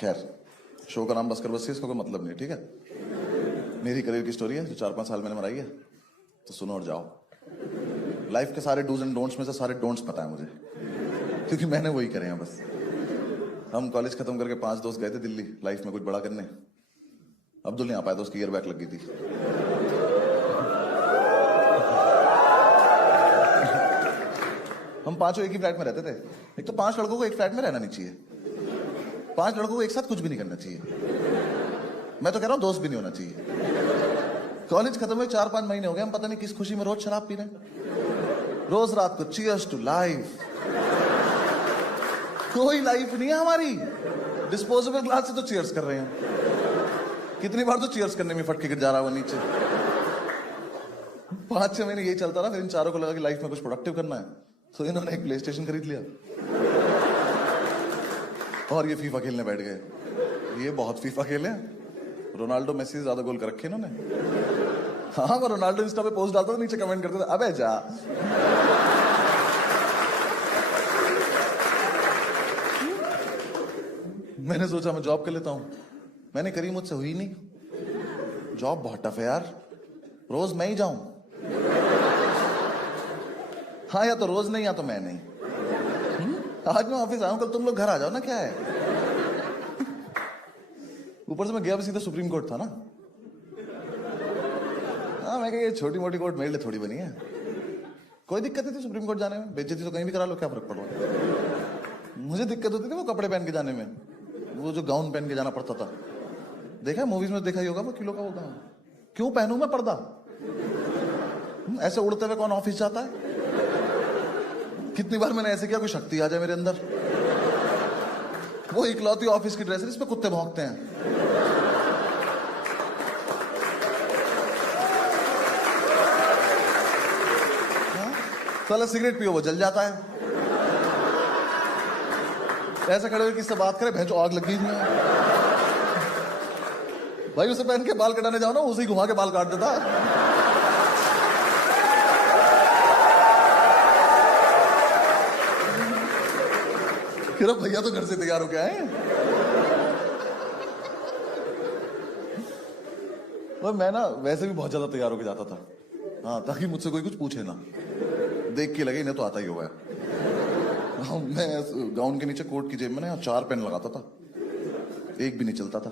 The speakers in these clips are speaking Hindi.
खैर, शो का नाम बस कर बस से इसका कोई मतलब नहीं, ठीक है। मेरी करियर की स्टोरी है जो 4-5 साल मैंने बनाई है, तो सुनो और जाओ। लाइफ के सारे डूज एंड डोंट्स में से सारे डोंट्स पता है मुझे, क्योंकि मैंने वही करे हैं बस। हम कॉलेज खत्म करके 5 दोस्त गए थे दिल्ली लाइफ में कुछ बड़ा करने। अब्दुल नहीं आ पाया था, उसकी ईयर बैक लग गई थी। हम पांचों एक ही फ्लैट में रहते थे। एक तो 5 लड़कों को एक फ्लैट में रहना नहीं चाहिए, 5 लड़कों को एक साथ कुछ भी नहीं करना चाहिए। मैं तो कह रहा हूं दोस्त भी नहीं होना चाहिए। कॉलेज खत्म हुए 4-5 महीने हो गए, हम पता नहीं किस खुशी में रोज शराब पी रहे हैं, रोज रात को चीयर्स टू लाइफ। कोई लाइफ नहीं है हमारी, डिस्पोजेबल ग्लास से तो चीयर्स कर रहे हैं। कितनी बार तो चीयर्स करने में फटके गिर जा रहा है वो नीचे। 5-6 महीने यही चलता रहा, फिर इन चारों को लगा कि लाइफ में कुछ प्रोडक्टिव करना है, तो इन्होंने एक प्ले स्टेशन खरीद लिया और ये फीफा खेलने बैठ गए। ये बहुत फीफा खेले हैं, रोनाल्डो मेसी से ज्यादा गोल कर रखे इन्होंने। हाँ, मैं रोनाल्डो इंस्टा पे पोस्ट डालता था, नीचे कमेंट करते थे अबे जा। मैंने सोचा मैं जॉब कर लेता हूं, मैंने करी, मुझसे हुई नहीं। जॉब बहुत टफ है यार, रोज मैं ही जाऊं। हाँ, या तो रोज नहीं या तो मैं नहीं। आज मैं ऑफिस आया हूं, कल तुम लोग घर आ जाओ ना, क्या है। ऊपर से मैं गया भी सीधा सुप्रीम कोर्ट था ना। हाँ, मैं कहा ये छोटी मोटी कोर्ट मेरे लिए थोड़ी बनी है। कोई दिक्कत नहीं थी सुप्रीम कोर्ट जाने में, बेइज्जती तो कहीं भी करा लो, क्या फर्क पड़ रहा। मुझे दिक्कत होती थी वो कपड़े पहन के जाने में, वो जो गाउन पहन के जाना पड़ता था। देखा है मूवीज में, देखा ही होगा वो किलो का वो गाउन। क्यों पहनूं मैं पर्दा, ऐसे उड़ते हुए कौन ऑफिस जाता है। कितनी बार मैंने ऐसे किया कोई शक्ति आ जाए मेरे अंदर। वो इकलौती ऑफिस की ड्रेस है जिसपे कुत्ते भौंकते हैं। साला सिगरेट पियो वो जल जाता है। ऐसे खड़े हुए किससे बात करे, भैंचो आग लगी है भाई। उसे पहन के बाल कटाने जाओ ना, उसे घुमा के बाल काट देता। फिर भैया तो घर से तैयार होके आए। और मैं ना वैसे भी बहुत ज्यादा तैयार होके जाता था, हाँ, ताकि मुझसे कोई कुछ पूछे ना, देख के लगे इन्हें तो आता ही होगा। मैं गाउन के नीचे कोट की जेब में ना 4 पेन लगाता था, एक भी नहीं चलता था।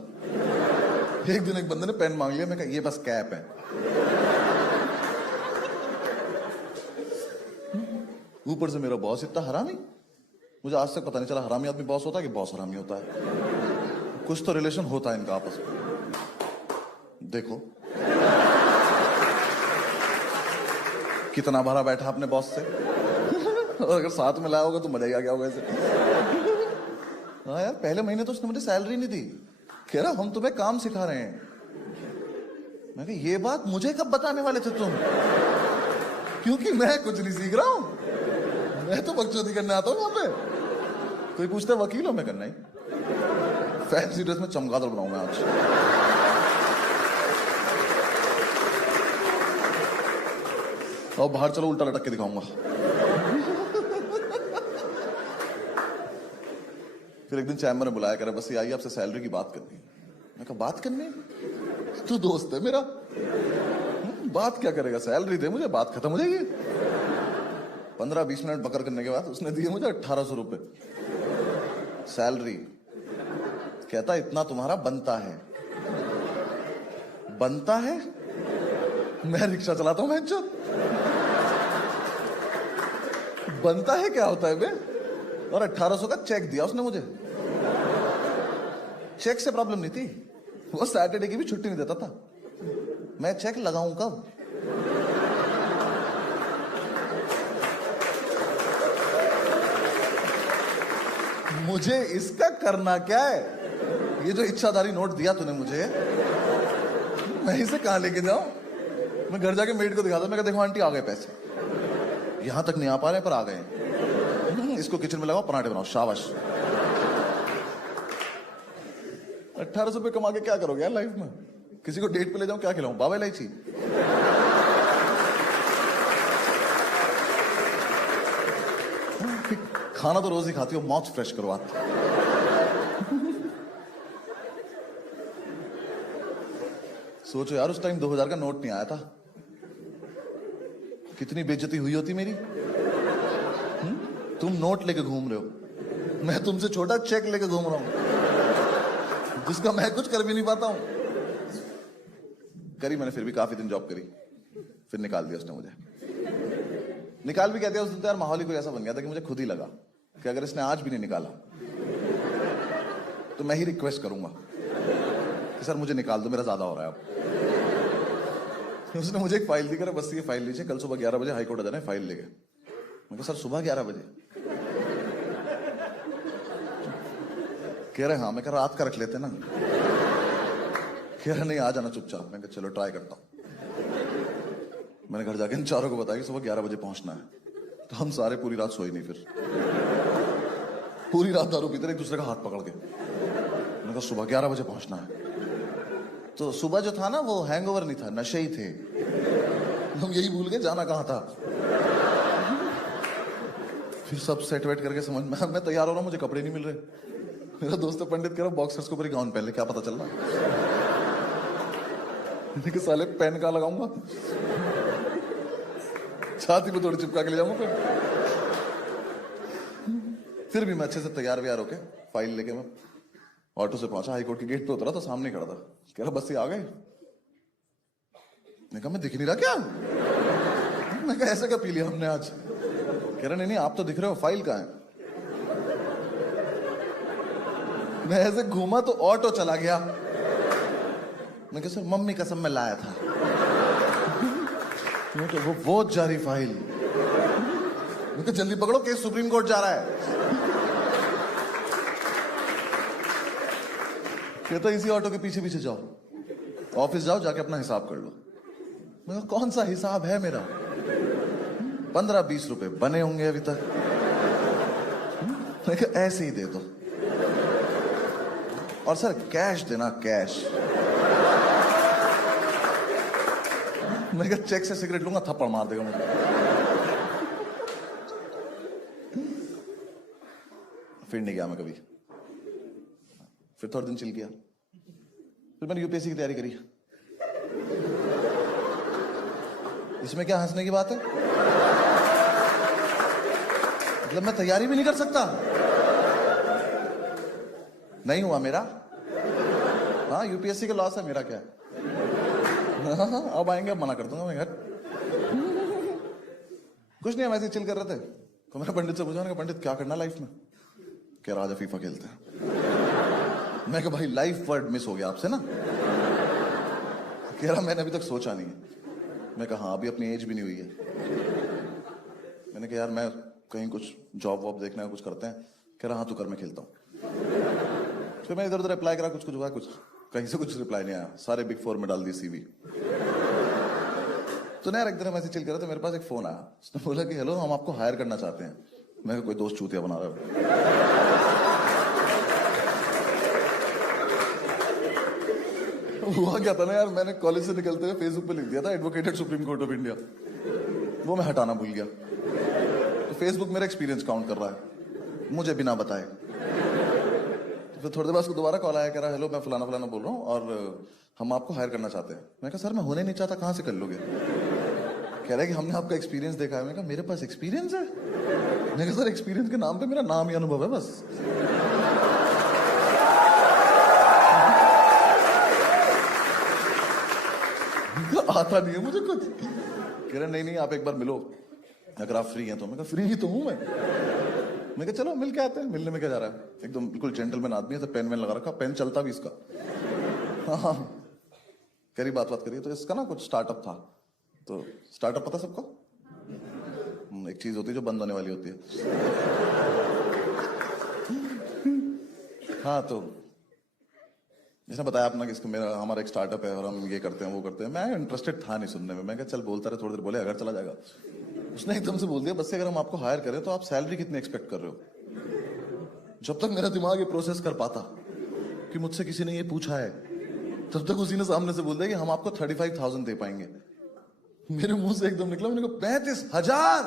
एक दिन एक बंदे ने पेन मांग लिया, मैं कहा ये बस कैप है। ऊपर से मेरा बॉस इतना हरामी, मुझे आज तक पता नहीं चला हरामी आदमी बॉस होता है कि बॉस हरामी होता है। कुछ तो रिलेशन होता है इनका आपस में। देखो कितना भरा बैठा अपने बॉस से। और अगर साथ में लाया होगा तो मजा ही आ गया होगा ऐसे। हाँ यार, पहले महीने तो उसने मुझे सैलरी नहीं दी, कह रहा हम तुम्हें काम सिखा रहे हैं। मैं कहा ये बात मुझे कब बताने वाले थे तुम, क्योंकि मैं कुछ नहीं सीख रहा हूं, मैं तो बकचोदी करने आता हूं यहाँ पे। कोई पूछता है वकील हो, मैं करना ही फैंसी ड्रेस में चमगादड़ बनाऊंगा आज। और बाहर चलो उल्टा लटक के दिखाऊंगा। फिर एक दिन चैम्बर ने बुलाया, कर बस ये आइए आपसे सैलरी की बात करनी। मैं कहा बात करनी, तू दोस्त है मेरा, बात क्या करेगा, सैलरी दे मुझे, बात खत्म हो जाएगी। 15-20 मिनट बकर करने के बाद उसने दिए मुझे 1800 रुपए सैलरी। कहता इतना तुम्हारा बनता है। बनता है, मैं रिक्शा चलाता हूं भैंचोद। बनता है क्या होता है बे। और 1800 का चेक दिया उसने मुझे। चेक से प्रॉब्लम नहीं थी, वो सैटरडे की भी छुट्टी नहीं देता था। मैं चेक लगाऊं कब। मुझे इसका करना क्या है। ये जो इच्छाधारी नोट दिया तूने मुझे, मैं इसे कहां लेके जाऊं। मैं घर जाके मेड को दिखाता, मैं देखो आंटी आ गए पैसे, यहां तक नहीं आ पा रहे पर आ गए। इसको किचन में लगाओ, पराठे बनाओ, शाबाश। 1800 रुपए कमा के क्या करोगे यार लाइफ में। किसी को डेट पे ले जाऊं, क्या खिलाऊं, बाबा इलायची। खाना तो रोज ही खाती हो, माउथ फ्रेश करवाती। सोचो यार, उस टाइम 2000 का नोट नहीं आया था, कितनी बेइज्जती हुई होती मेरी। तुम नोट लेके घूम रहे हो, मैं तुमसे छोटा चेक लेके घूम रहा हूं, जिसका मैं कुछ कर भी नहीं पाता हूं। करी मैंने, फिर भी काफी दिन जॉब करी, फिर निकाल दिया उसने मुझे। निकाल भी कहते हैं उस दिन तो यार माहौल ही कोई ऐसा बन गया था कि मुझे खुद ही लगा कि अगर इसने आज भी नहीं निकाला तो मैं ही रिक्वेस्ट करूंगा कि सर मुझे निकाल दो, मेरा ज्यादा हो रहा है अब। उसने मुझे एक फाइल दी, कर बस ये फाइल लीजिए, कल सुबह 11 बजे हाईकोर्ट आ जाना है फाइल लेके। मैं कहा सर सुबह 11 बजे? कह रहे हाँ। मैं कह रात का रख लेते ना। कह रहे नहीं, आ जाना चुपचाप। मैं कहा चलो ट्राई करता हूं। मैंने घर जाके इन चारों को बताया कि सुबह 11 बजे पहुंचना है। तो हम सारे पूरी रात सोए नहीं, फिर पूरी रात दारू पीते एक दूसरे का हाथ पकड़ के। मैंने कहा सुबह 11 बजे पहुंचना है। तो सुबह जो था ना वो हैंगओवर नहीं था, नशे ही थे। हम यही भूल गए जाना कहां था। फिर सब सेट वेट करके समझ में, मैं तैयार हो रहा हूं, मुझे कपड़े नहीं मिल रहे। मेरा दोस्त पंडित कह रहा बॉक्सर्स के ऊपर गाउन पहन ले, क्या पता चल रहा। साले पेन कहां लगाऊंगा, छाती पे थोड़ी चिपका के ले जाऊंगा। फिर भी मैं अच्छे से तैयार व्यार होके फाइल लेके मैं ऑटो से पहुंचा, हाईकोर्ट के गेट पे उतरा तो सामने खड़ा था। कह रहा बस ये आ गए। मैं कहा मैं दिख नहीं रहा क्या? मैं कहा ऐसा क्या पी लिया हमने आज? कह रहा नहीं आप तो दिख रहे हो, फाइल कहां है? मैं ऐसे घूमा तो ऑटो चला गया। मैं कहा सर मम्मी कसम में लाया था। तो वो जारी फाइल। मैं कहा जल्दी पकड़ो, केस सुप्रीम कोर्ट जा रहा है। कहता इसी ऑटो के पीछे पीछे जाओ, ऑफिस जाओ, जाके अपना हिसाब कर लो। मैं कहा कौन सा हिसाब है मेरा? 15-20 रुपए बने होंगे अभी तक। मैं कहा ऐसे ही दे दो, और सर कैश देना, कैश। मैं कहा चेक से सिगरेट लूंगा, थप्पड़ मार देगा मुझे। फिर नहीं गया मैं कभी। फिर थोड़े दिन चिल किया, फिर मैंने यूपीएससी की तैयारी करी। इसमें क्या हंसने की बात है? मतलब मैं तैयारी भी नहीं कर सकता? नहीं हुआ मेरा। हाँ यूपीएससी का लॉस है, मेरा क्या है? अब आएंगे, अब मना कर दूंगा मैं घर। कुछ नहीं, हम ऐसे चिल कर रहे थे तो मैंने पंडित से पूछा, पंडित क्या करना लाइफ में? कह रहा आजा फीफा खेलते हैं। मैं कहा भाई लाइफ वर्ड मिस हो गया आपसे ना। कह रहा मैंने अभी तक सोचा नहीं है। मैं कहा हाँ अभी अपनी एज भी नहीं हुई है। मैंने कहा यार मैं कहीं कुछ जॉब वॉब देखना है, कुछ करते हैं। कह रहा हाँ तू कर, मैं खेलता हूँ। फिर मैं इधर उधर अप्लाई करा, कुछ हुआ, कुछ कहीं से कुछ रिप्लाई नहीं आया। सारे बिग 4 में डाल दी सीवी। तो ना यार एक दिन हम ऐसे चिल कर रहे थे, मेरे पास एक फोन आया। उसने बोला कि हेलो हम आपको हायर करना चाहते हैं। मैं कोई दोस्त चूतिया बना रहा हूँ। हुआ क्या था ना यार, मैंने कॉलेज से निकलते हुए फेसबुक पे लिख दिया था advocated supreme court of India. वो मैं हटाना भूल गया। तो फेसबुक मेरा एक्सपीरियंस काउंट कर रहा है मुझे बिना बताए। तो फिर थोड़ी देर बाद उसको दोबारा कॉल आया, कह रहा हेलो मैं फलाना फलाना बोल रहा हूँ और हम आपको हायर करना चाहते हैं। मैं कहा सर मैं होने नहीं चाहता, कहाँ से कर लोगे? कह रहा है कि हमने आपका एक्सपीरियंस देखा है। मैं कहा मेरे पास एक्सपीरियंस है? मैं कहा सर एक्सपीरियंस के नाम पे मेरा नाम ही अनुभव है बस। आता नहीं है मुझे कुछ। कह रहे नहीं आप एक बार मिलो अगर आप फ्री हैं तो। मैं कहा फ्री ही तो हूं मैं कहा चलो मिल के आते हैं। मिलने में क्या जा रहा है, एकदम बिल्कुल जेंटलमैन आदमी है, तो पेन वेन लगा रखा, पेन चलता भी इसका। हाँ करी बात करिए। तो इसका ना कुछ स्टार्टअप था। तो स्टार्टअप पता सबको? एक चीज होती है जो बंद होने वाली होती है। हाँ तो जिसने बताया अपना कि इसको मेरा हमारा एक स्टार्टअप है और हम ये करते हैं वो करते हैं। मैं इंटरेस्टेड था नहीं सुनने में। मैं कहा चल बोलता रहे, थोड़ी देर बोले अगर चला जाएगा। उसने एकदम से बोल दिया बस से अगर हम आपको हायर करें तो आप सैलरी कितनी एक्सपेक्ट कर रहे हो? जब तक मेरा दिमाग ये प्रोसेस कर पाता कि मुझसे किसी ने ये पूछा है, तब तक उसी ने सामने से बोल दिया कि हम आपको 35,000 दे पाएंगे। मेरे मुंह से एकदम निकला, मैंने कहा 35,000?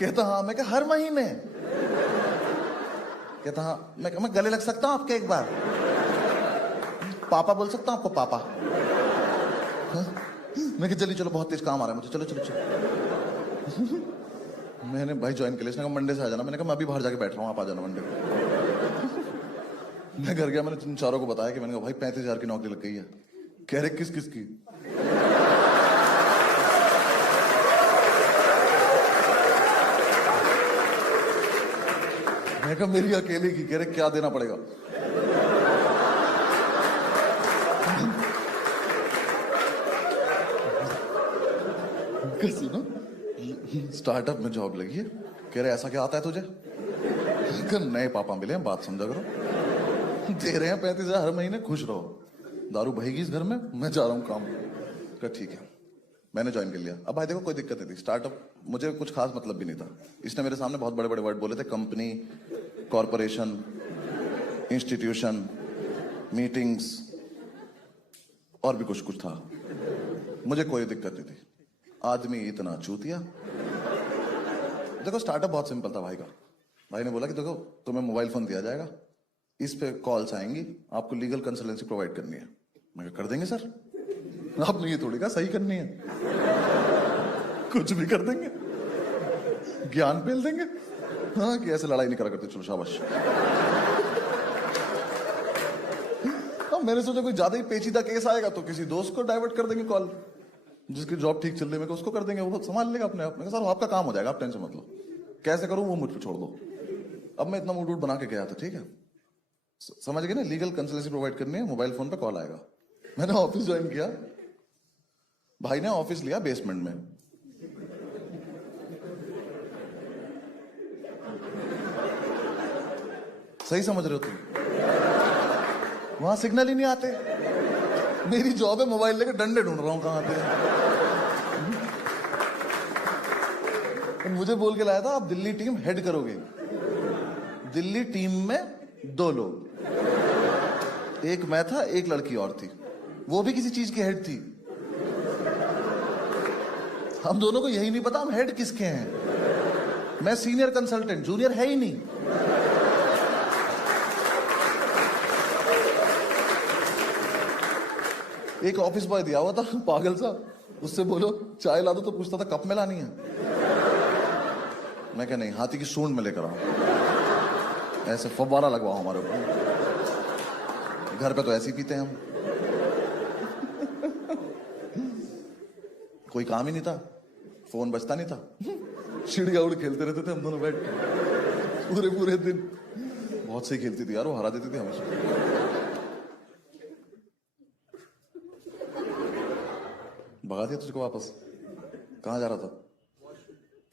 कहता हाँ। मैं कहा हर महीने? कहता हाँ। मैं गले लग सकता हूं आपके एक बार? पापा बोल सकता हूँ आपको? पापा। हाँ? मैं कि चलिए चलो, बहुत तेज काम आ रहा है मुझे, चलो चलो चलो। मैंने भाई ज्वाइन कर लिया। उसने कहा मंडे से आ जाना। मैंने कहा मैं अभी बाहर जाके बैठ रहा हूँ, आप आ जाना मंडे को। मैं घर गया, मैंने तुम चारों को बताया कि मैंने कहा भाई 35,000 की नौकरी लग गई है। कह रहे किस किस की? मैं कहा मेरी अकेले की। कह रहे क्या देना पड़ेगा? सुनो, स्टार्टअप में जॉब लगी है। कह रहे ऐसा क्या आता है तुझे? नए पापा मिले हैं, बात समझा करो। दे रहे हैं 35,000 हर महीने, खुश रहो। दारू बहेगी इस घर में, मैं जा रहा हूँ काम। कहा ठीक है, मैंने ज्वाइन कर लिया। अब भाई देखो कोई दिक्कत नहीं थी। स्टार्टअप मुझे कुछ खास मतलब भी नहीं था। इसने मेरे सामने बहुत बड़े बड़े वर्ड बोले थे, कंपनी, कॉरपोरेशन, इंस्टीट्यूशन, मीटिंग्स और भी कुछ कुछ था। मुझे कोई दिक्कत नहीं थी। आदमी इतना चूतिया। देखो स्टार्टअप बहुत सिंपल था भाई का। भाई ने बोला कि देखो तुम्हें मोबाइल फोन दिया जाएगा, इस पे कॉल्स आएंगी, आपको लीगल कंसल्टेंसी प्रोवाइड करनी है। मैं कहा कर देंगे सर। आपने ये थोड़ी कहा सही करनी है, कुछ भी कर देंगे, ज्ञान पेल देंगे। हाँ कि ऐसे लड़ाई नहीं करा करते, चलो शाबाश। अब मैंने सोचा कोई ज्यादा ही पेचीदा केस आएगा तो किसी दोस्त को डाइवर्ट कर देंगे कॉल, जिसकी जॉब ठीक चल रही है उसको कर देंगे, वो संभाल लेगा अपने आप। में सर आपका काम हो जाएगा, आप टेंशन मत लो, कैसे करूं वो मुझ पे छोड़ दो। अब मैं इतना मूड बना के गया था, ठीक है, समझ गए ना, लीगल कंसल्टेंसी प्रोवाइड करनी है, मोबाइल फोन पे कॉल आएगा। मैंने ऑफिस ज्वाइन किया। भाई ने ऑफिस लिया बेसमेंट में। सही समझ रहे हो तुम? वहां सिग्नल ही नहीं आते। मेरी जॉब है मोबाइल लेकर डंडे ढूंढ रहा हूं कहां पे। मुझे बोल के लाया था आप दिल्ली टीम हेड करोगे। दिल्ली टीम में 2 लोग, एक मैं था, एक लड़की और थी, वो भी किसी चीज की हेड थी। हम दोनों को यही नहीं पता हम हेड किसके हैं। मैं सीनियर कंसल्टेंट, जूनियर है ही नहीं। एक ऑफिस बॉय दिया हुआ था पागल सा, उससे बोलो चाय ला दो तो पूछता था कप में लानी है। मैं क्या नहीं, हाथी की सूंड में लेकर आओ, ऐसे फव्वारा लगवाओ हमारे ऊपर। घर पे तो ऐसे ही पीते हैं हम। कोई काम ही नहीं था, फोन बजता नहीं था, चिड़िया उड़ खेलते रहते थे हम दोनों बैठ के पूरे पूरे दिन। बहुत सही खेलती थी यार वो, हरा देती थी हमेशा। भगा दिया तुझको वापस। कहाँ जा रहा था?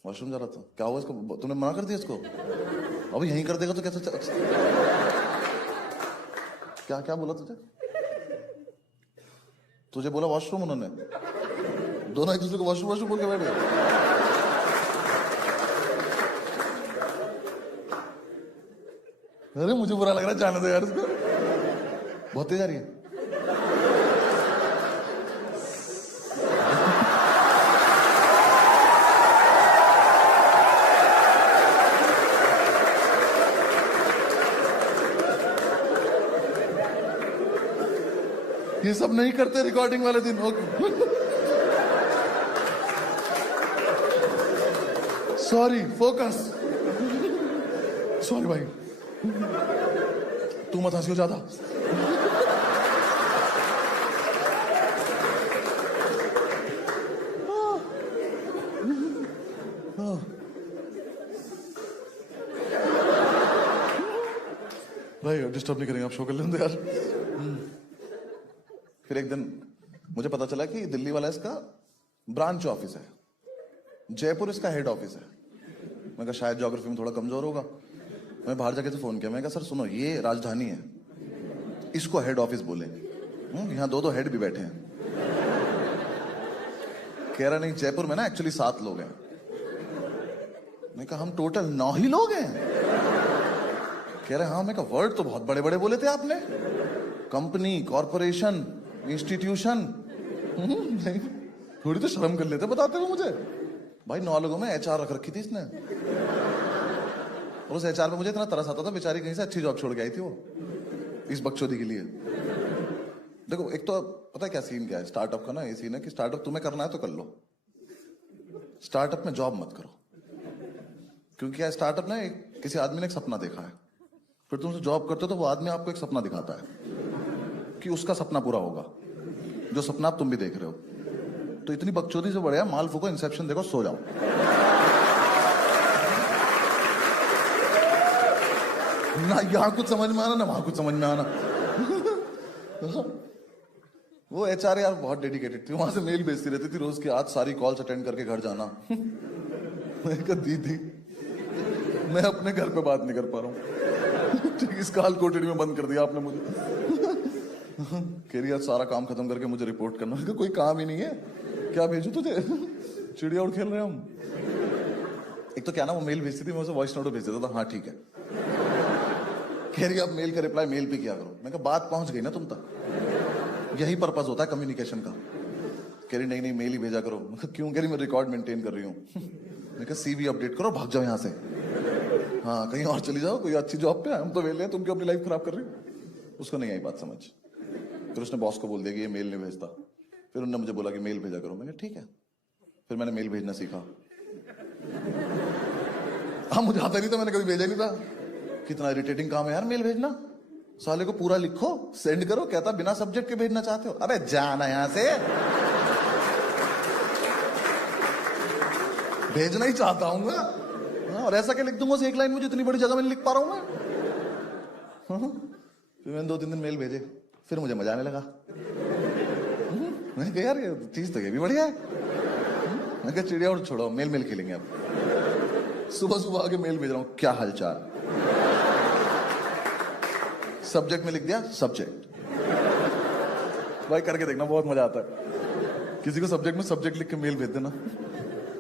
वॉशरूम जा रहा था। क्या हुआ इसको? तुमने मना कर दिया इसको? अब यहीं कर देगा तो कैसे क्या क्या बोला तुझे? तुझे बोला वॉशरूम उन्होंने? दोनों एक दूसरे को वॉशरूम वॉशरूम बोल के बैठ गए। अरे मुझे बुरा लग रहा है, जाने दो यार इसको, बहुत तेज आ रही है। ये सब नहीं करते रिकॉर्डिंग वाले दिन। Sorry, focus. सॉरी भाई, तू मत हंसी हो ज्यादा। भाई डिस्टर्ब नहीं करेंगे, आप शो कर लेंगे यार। फिर एक दिन मुझे पता चला कि दिल्ली वाला इसका ब्रांच ऑफिस है, जयपुर इसका हेड ऑफिस है। मैं कहा शायद ज्योग्राफी में थोड़ा कमजोर होगा। मैं बाहर जाके से फोन किया, मैं कहा सर सुनो, ये राजधानी है, इसको हेड ऑफिस बोले। यहाँ 2 हेड भी बैठे हैं। कह रहा नहीं, जयपुर में ना एक्चुअली 7 लोग हैं। मैं कहा हम टोटल 9 ही लोग हैं। कह रहे हाँ। मैं कहा वर्ड तो बहुत बड़े बड़े बोले थे आपने, कंपनी, कॉरपोरेशन, इंस्टीट्यूशन। थोड़ी तो शर्म कर लेते बताते हुए मुझे। भाई 9 लोगों में HR रख रखी थी इसने, और उस HR में मुझे इतना तरस आता था, बेचारी कहीं से अच्छी जॉब छोड़ के आई थी वो इस बकचोदी के लिए। देखो एक तो पता है क्या सीन क्या है स्टार्टअप का ना, ये सीन है कि स्टार्टअप तुम्हें करना है तो कर लो, स्टार्टअप में जॉब मत करो। क्योंकि क्या स्टार्टअप ना किसी आदमी ने एक सपना देखा है, फिर तुमसे जॉब करते हो तो वो आदमी आपको एक सपना दिखाता है कि उसका सपना पूरा होगा, जो सपना आप तुम भी देख रहे हो। तो इतनी बकचोदी से बढ़िया माल फूको, इंसेप्शन देखो, सो जाओ। ना यहाँ कुछ समझ में आना ना वहां कुछ समझ में आना। वो एचआर यार बहुत डेडिकेटेड थी, वहां से मेल भेजती रहती थी रोज की, आज सारी कॉल्स अटेंड करके घर जाना। मैं कहा दीदी मैं अपने घर पे बात नहीं कर पा रहा हूँ। ठीक, इस काल कोठरी में बंद कर दिया आपने मुझे। कह रही यार सारा काम खत्म करके मुझे रिपोर्ट करना। मैंने कहा कोई काम ही नहीं है, क्या भेजू तुझे? चिड़िया उड़ खेल रहे हम। एक तो क्या ना वो मेल भेजती थी, मैं उसे वॉइस नोट भेज देता था, हाँ ठीक है। कह रही अब मेल का रिप्लाई मेल पे किया करो। मैं कहा बात पहुंच गई ना तुम तक, यही पर्पस होता है कम्युनिकेशन का। कह रही नहीं नहीं मेल ही भेजा करो। मैं कहा क्यों? कह रही मैं रिकॉर्ड मेंटेन कर रही हूँ। मैं कहा सीवी अपडेट करो, भाग जाओ यहाँ से, हाँ कहीं और चली जाओ, कोई अच्छी जॉब पे, हम तो वेले हैं, तुम क्यों अपनी लाइफ खराब कर रही हो? उसको नहीं आई बात समझ, फिर उसने बॉस को बोल दिया कि ये मेल नहीं भेजता। फिर उन्होंने मुझे बोला कि मेल भेजा करो। मैंने ठीक है, फिर मैंने मेल भेजना सीखा। हाँ मुझे आता नहीं था, मैंने कभी भेजा नहीं था। कितना इरिटेटिंग काम है यार मेल भेजना। साले को पूरा लिखो सेंड करो, कहता बिना सब्जेक्ट के भेजना चाहते हो, अबे जाना यहां से। भेजना ही चाहता हूँ मैं, और ऐसा क्या लिख दूंगा एक लाइन में, जितनी बड़ी जगह में लिख पा रहा हूं मैं। फिर मैंने 2-3 दिन मेल भेजे, फिर मुझे मजा आने लगा। मैं कहा यार ये चीज तो ये भी बढ़िया है। मैं कहा चिड़िया उड़ छोड़ो, मेल मेल खेलेंगे अब। सुबह सुबह आके मेल भेज रहा हूँ, क्या हालचाल। सब्जेक्ट में लिख दिया सब्जेक्ट। भाई करके देखना, बहुत मजा आता है। किसी को सब्जेक्ट में सब्जेक्ट लिख के मेल भेज देना,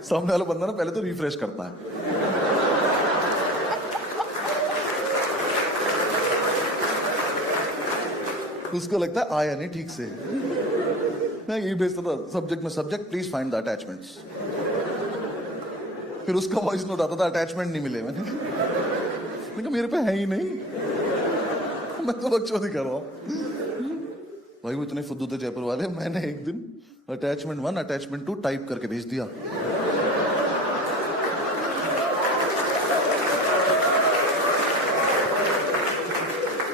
सामने वाला बंदा ना पहले तो रिफ्रेश करता है। उसको लगता है आया नहीं ठीक से। मैं यही भेजता था सब्जेक्ट में subject, please find the attachments. फिर उसका वॉइस नोट आता था, अटैचमेंट नहीं मिले। मैंने कहा मेरे पे है ही नहीं, मैं तो बकचोदी कर रहा हूं। भाई वो इतने फुद्दू थे जयपुर वाले, मैंने एक दिन अटैचमेंट 1 अटैचमेंट 2 टाइप करके भेज दिया।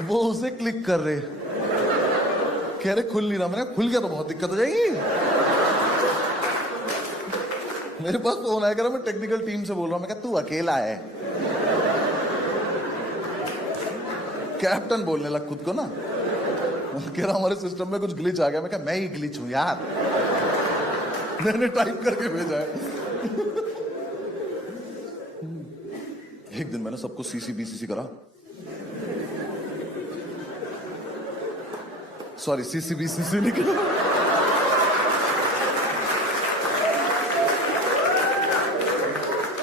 वो उसे क्लिक कर रहे, कह रहे खुल नहीं रहा। मैंने खुल गया तो बहुत दिक्कत हो जाएगी। मेरे पास फोन आया, मैं टेक्निकल टीम से बोल रहा हूं। मैं कहा तू अकेला है? कैप्टन बोलने लग खुद को ना। कह रहा हमारे सिस्टम में कुछ ग्लिच आ गया। मैं कहा मैं ही ग्लिच हूं यार, मैंने टाइप करके भेजा है। एक दिन मैंने सबको सीसीबीसीसी करा, सॉरी सीसीबीसीसी नहीं करा,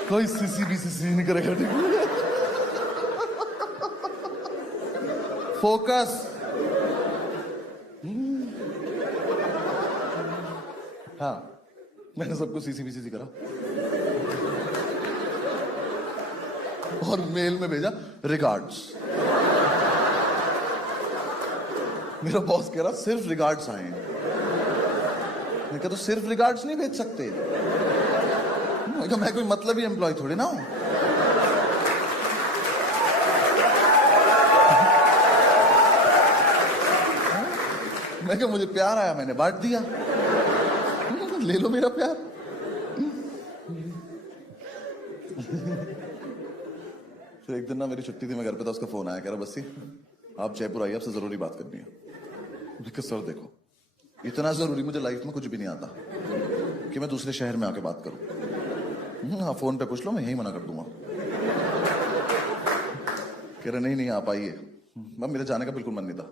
कोई सीसीबीसीसी नहीं करेगा, ठीक है? फोकस। हाँ मैंने सबको सीसीबीसीसी करा और मेल में भेजा रिगार्ड्स। मेरा बॉस कह रहा सिर्फ रिगार्ड्स आए हैं। मैं कहा तो सिर्फ रिगार्ड्स नहीं भेज सकते। मैं कोई मतलब ही एम्प्लॉय थोड़ी ना हूं। मैं कहा मुझे प्यार आया, मैंने बांट दिया, ले लो मेरा प्यार। फिर एक दिन ना मेरी छुट्टी थी, मैं घर पे था, उसका फोन आया, कह रहा बस्सी आप जयपुर आइए, आपसे जरूरी बात करनी है। मैं कहा सर देखो इतना जरूरी मुझे लाइफ में कुछ भी नहीं आता कि मैं दूसरे शहर में आके बात करूं। हाँ फोन पे पूछ लो, मैं यही मना कर दूंगा। कह रहे नहीं नहीं आप आइए। मेरे जाने का बिल्कुल मन नहीं था।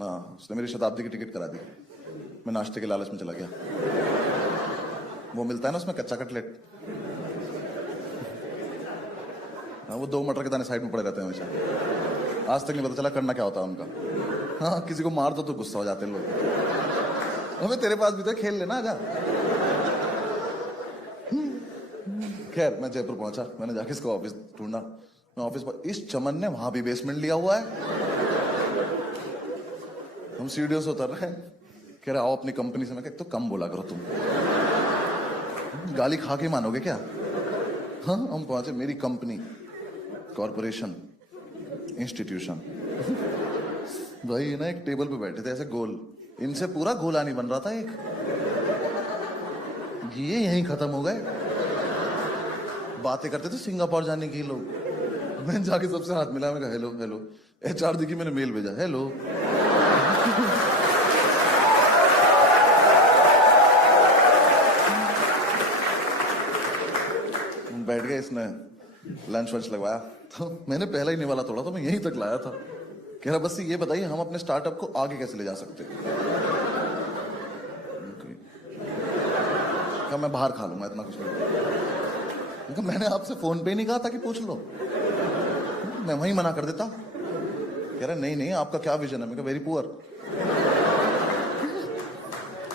हाँ उसने मेरी शताब्दी की टिकट करा दी। मैं नाश्ते के लालच में चला गया। वो मिलता है ना उसमें कच्चा कटलेट, हाँ वो 2 मटर के दाने साइड में पड़े रहते हैं हमेशा। आज तक नहीं पता चला करना क्या होता है उनका। हाँ किसी को मार दो तो गुस्सा हो जाते हैं लोग। हमें तेरे पास भी तो खेल लेना, आजा। खैर मैं जयपुर पहुंचा, मैंने जाके इसको ऑफिस ढूंढा। मैं ऑफिस पर, इस चमन ने वहां भी बेसमेंट लिया हुआ है। हम सीढ़ियों से उतर रहे हैं, कह रहे आओ अपनी कंपनी से। मैं कह तो कम बोला करो तुम, गाली खा के मानोगे क्या? हाँ, हम पहुंचे मेरी कंपनी, कॉरपोरेशन, इंस्टीट्यूशन। भाई ना एक टेबल पे बैठे थे ऐसे गोल, इनसे पूरा गोला नहीं बन रहा था एक, ये यहीं खत्म हो गए। बातें करते थे सिंगापुर जाने की लोग। मैं जाके सबसे हाथ मिला, मैं कहा हेलो हेलो। HR देखी, मैंने मेल भेजा, हेलो। बैठ गए, इसने लंच वंच लगवाया, तो मैंने पहला ही निवाला तोड़ा, तो मैं यहीं तक लाया था। कह रहा बस ये बताइए हम अपने स्टार्टअप को आगे कैसे ले जा सकते हैं। मैं बाहर खा लूंगा, इतना कुछ नहीं। मैंने आपसे फोन पे नहीं कहा था कि पूछ लो, मैं वहीं मना कर देता। कह रहा नहीं नहीं आपका क्या विजन है? मैं कहा वेरी पुअर।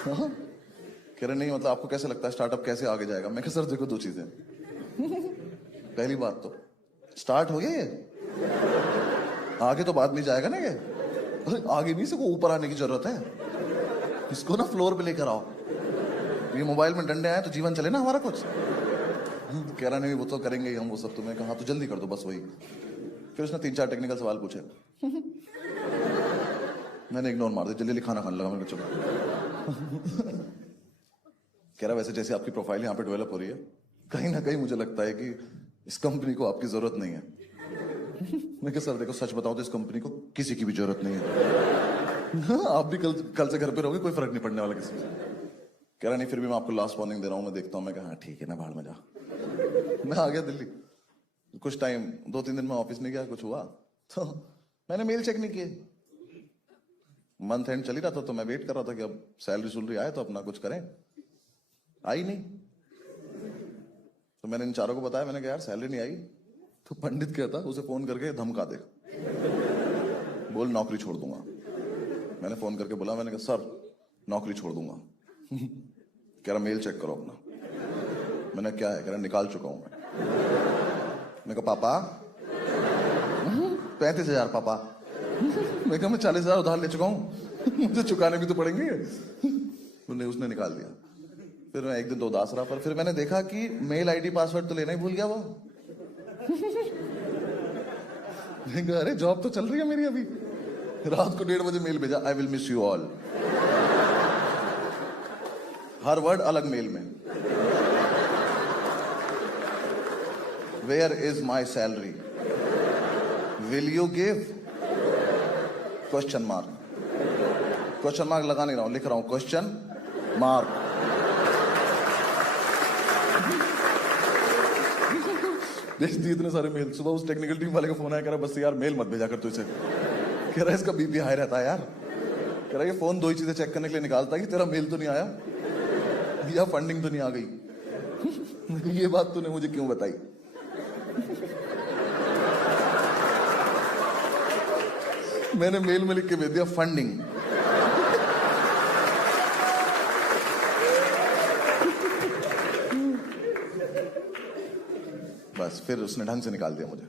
कह रहे नहीं मतलब आपको कैसे लगता है स्टार्टअप कैसे आगे जाएगा? मैं कहा सर देखो दो चीजें, पहली बात तो स्टार्ट हो गया ये, आगे तो बाद में जाएगा ना ये। अरे आगे नहीं, इसको ऊपर आने की जरूरत है, इसको ना फ्लोर पे लेकर आओ। ये मोबाइल में डंडे आए तो जीवन चले ना हमारा कुछ। कह रहा नहीं वो तो करेंगे ही हम वो सब। तो मैं कहा तो जल्दी कर दो बस वही। फिर उसने 3-4 टेक्निकल सवाल पूछे, मैंने इग्नोर मार दिया, जल्दी खाना खाने लगा। मैंने चुप। कह रहा वैसे जैसे आपकी प्रोफाइल यहाँ पे डेवलप हो रही है, कहीं ना कहीं मुझे लगता है कि इस कंपनी को आपकी जरूरत नहीं है। मैं कहा सर देखो सच बताओ तो इस कंपनी को किसी की भी जरूरत नहीं है। आप भी कल से घर पे रहोगे, कोई फर्क नहीं पड़ने वाला किसी से। कह रहा नहीं फिर भी मैं आपको लास्ट वार्निंग दे रहा हूँ, मैं देखता हूँ। मैं कहा ठीक है ना, बाहर में जा। मैं आ गया दिल्ली। कुछ टाइम 2-3 दिन में ऑफिस नहीं गया, कुछ हुआ तो मैंने मेल चेक नहीं किए। मंथ एंड चल ही रहा था, तो मैं वेट कर रहा था कि अब सैलरी आए तो अपना कुछ करें। आई नहीं, तो मैंने इन चारों को बताया। मैंने कहा यार सैलरी नहीं आई। तो पंडित कहता उसे फोन करके धमका दे, बोल नौकरी छोड़ दूंगा। मैंने फोन करके बोला, मैंने कहा सर नौकरी छोड़ दूंगा। कह रहा मेल चेक करो अपना। मैंने क्या है? कह रहा निकाल चुका हूं मैं कहा पापा 35,000 पापा। मैं कहा मैं 40,000 उधार ले चुका हूं, मुझे चुकाने भी तो पड़ेंगे। उसने निकाल दिया। फिर मैं एक दिन तो उदास रहा, पर फिर मैंने देखा कि मेल आईडी पासवर्ड तो लेना ही भूल गया वो। अरे जॉब तो चल रही है मेरी अभी। रात को 1:30 बजे मेल भेजा, I will miss you all. हर वर्ड अलग मेल में। Where is my salary? Will you give? Question mark. Question mark लगा नहीं रहा हूं, लिख रहा हूं क्वेश्चन मार्क। देख दी इतने सारे मेल। सुबह उस टेक्निकल टीम वाले का फोन आया, कह रहा बस यार मेल मत भेजा कर तू इसे। कह रहा इसका बीपी हाई रहता है यार। कह रहा ये फोन 2 ही चीजें चेक करने के लिए निकालता है कि तेरा मेल तो नहीं आया या फंडिंग तो नहीं आ गई। ये बात तूने मुझे क्यों बताई? मैंने मेल में लिख के भेज दिया फंडिंग। बस फिर उसने ढंग से निकाल दिया मुझे।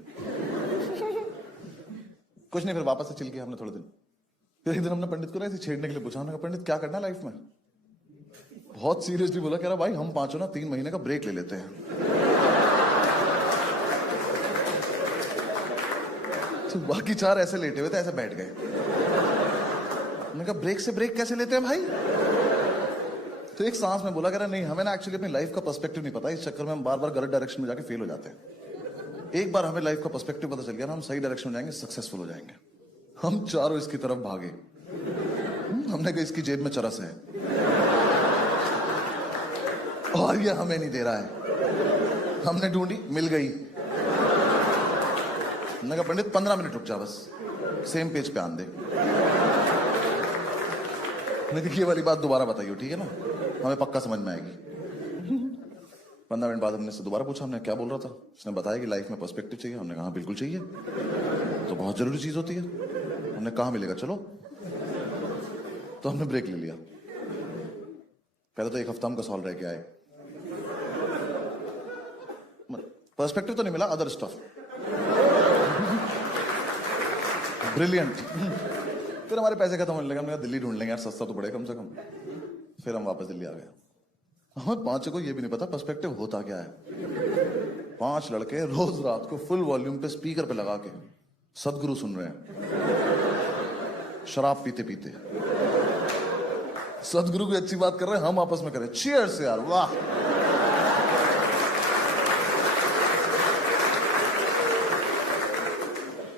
कुछ नहीं, फिर वापस से चिल किया हमने थोड़े दिन। फिर एक दिन हमने पंडित को ऐसे छेड़ने के लिए पूछा, हमने कहा पंडित क्या करना है लाइफ में? बहुत सीरियसली बोला, कह रहा भाई हम पांचों ना 3 महीने का ब्रेक ले लेते हैं। तो बाकी 4 ऐसे लेटे हुए थे, ऐसे बैठ गए। मैंने कहा ब्रेक से ब्रेक कैसे लेते हैं भाई? तो एक सांस में बोला, कह रहा नहीं हमें ना एक्चुअली अपनी लाइफ का पर्सपेक्टिव नहीं पता, इस चक्कर में हम बार बार गलत डायरेक्शन में जाके फेल हो जाते हैं। एक बार हमें लाइफ का पर्सपेक्टिव पता चल गया ना, हम सही डायरेक्शन में जाएंगे, सक्सेसफुल हो जाएंगे। हम चारों इसकी तरफ भागे। हमने कहा इसकी जेब में चरस है और ये हमें नहीं दे रहा है। हमने ढूंढी, मिल गई। मैंने कहा पंडित 15 मिनट रुक जा, बस सेम पेज पे आन दे। ये वाली बात दोबारा बताइयो, ठीक है ना, हमें पक्का समझ में आएगी। 15 मिनट बाद हमने से दोबारा पूछा, हमने क्या बोल रहा था? उसने बताया कि लाइफ में पर्सपेक्टिव चाहिए। हमने कहा बिल्कुल चाहिए, तो बहुत जरूरी चीज होती है। हमने कहा मिलेगा, चलो। तो हमने ब्रेक ले लिया। पहले तो 1 हफ्ता हमका सॉल्व रह के आए। पर्सपेक्टिव तो नहीं मिला, अदर स्टफ ब्रिलियंट। फिर हमारे पैसे खत्म होने लगे, हमने कहा दिल्ली ढूंढ लेंगे यार, सस्ता तो पड़े कम से कम। फिर हम वापस दिल्ली आ गए। हमें पांचों को ये भी नहीं पता पर्सपेक्टिव होता क्या है। 5 लड़के रोज रात को फुल वॉल्यूम पे स्पीकर पे लगा के सदगुरु सुन रहे हैं, शराब पीते पीते। सदगुरु की अच्छी बात कर रहे हैं, हम आपस में करें चीयर्स यार, वाह।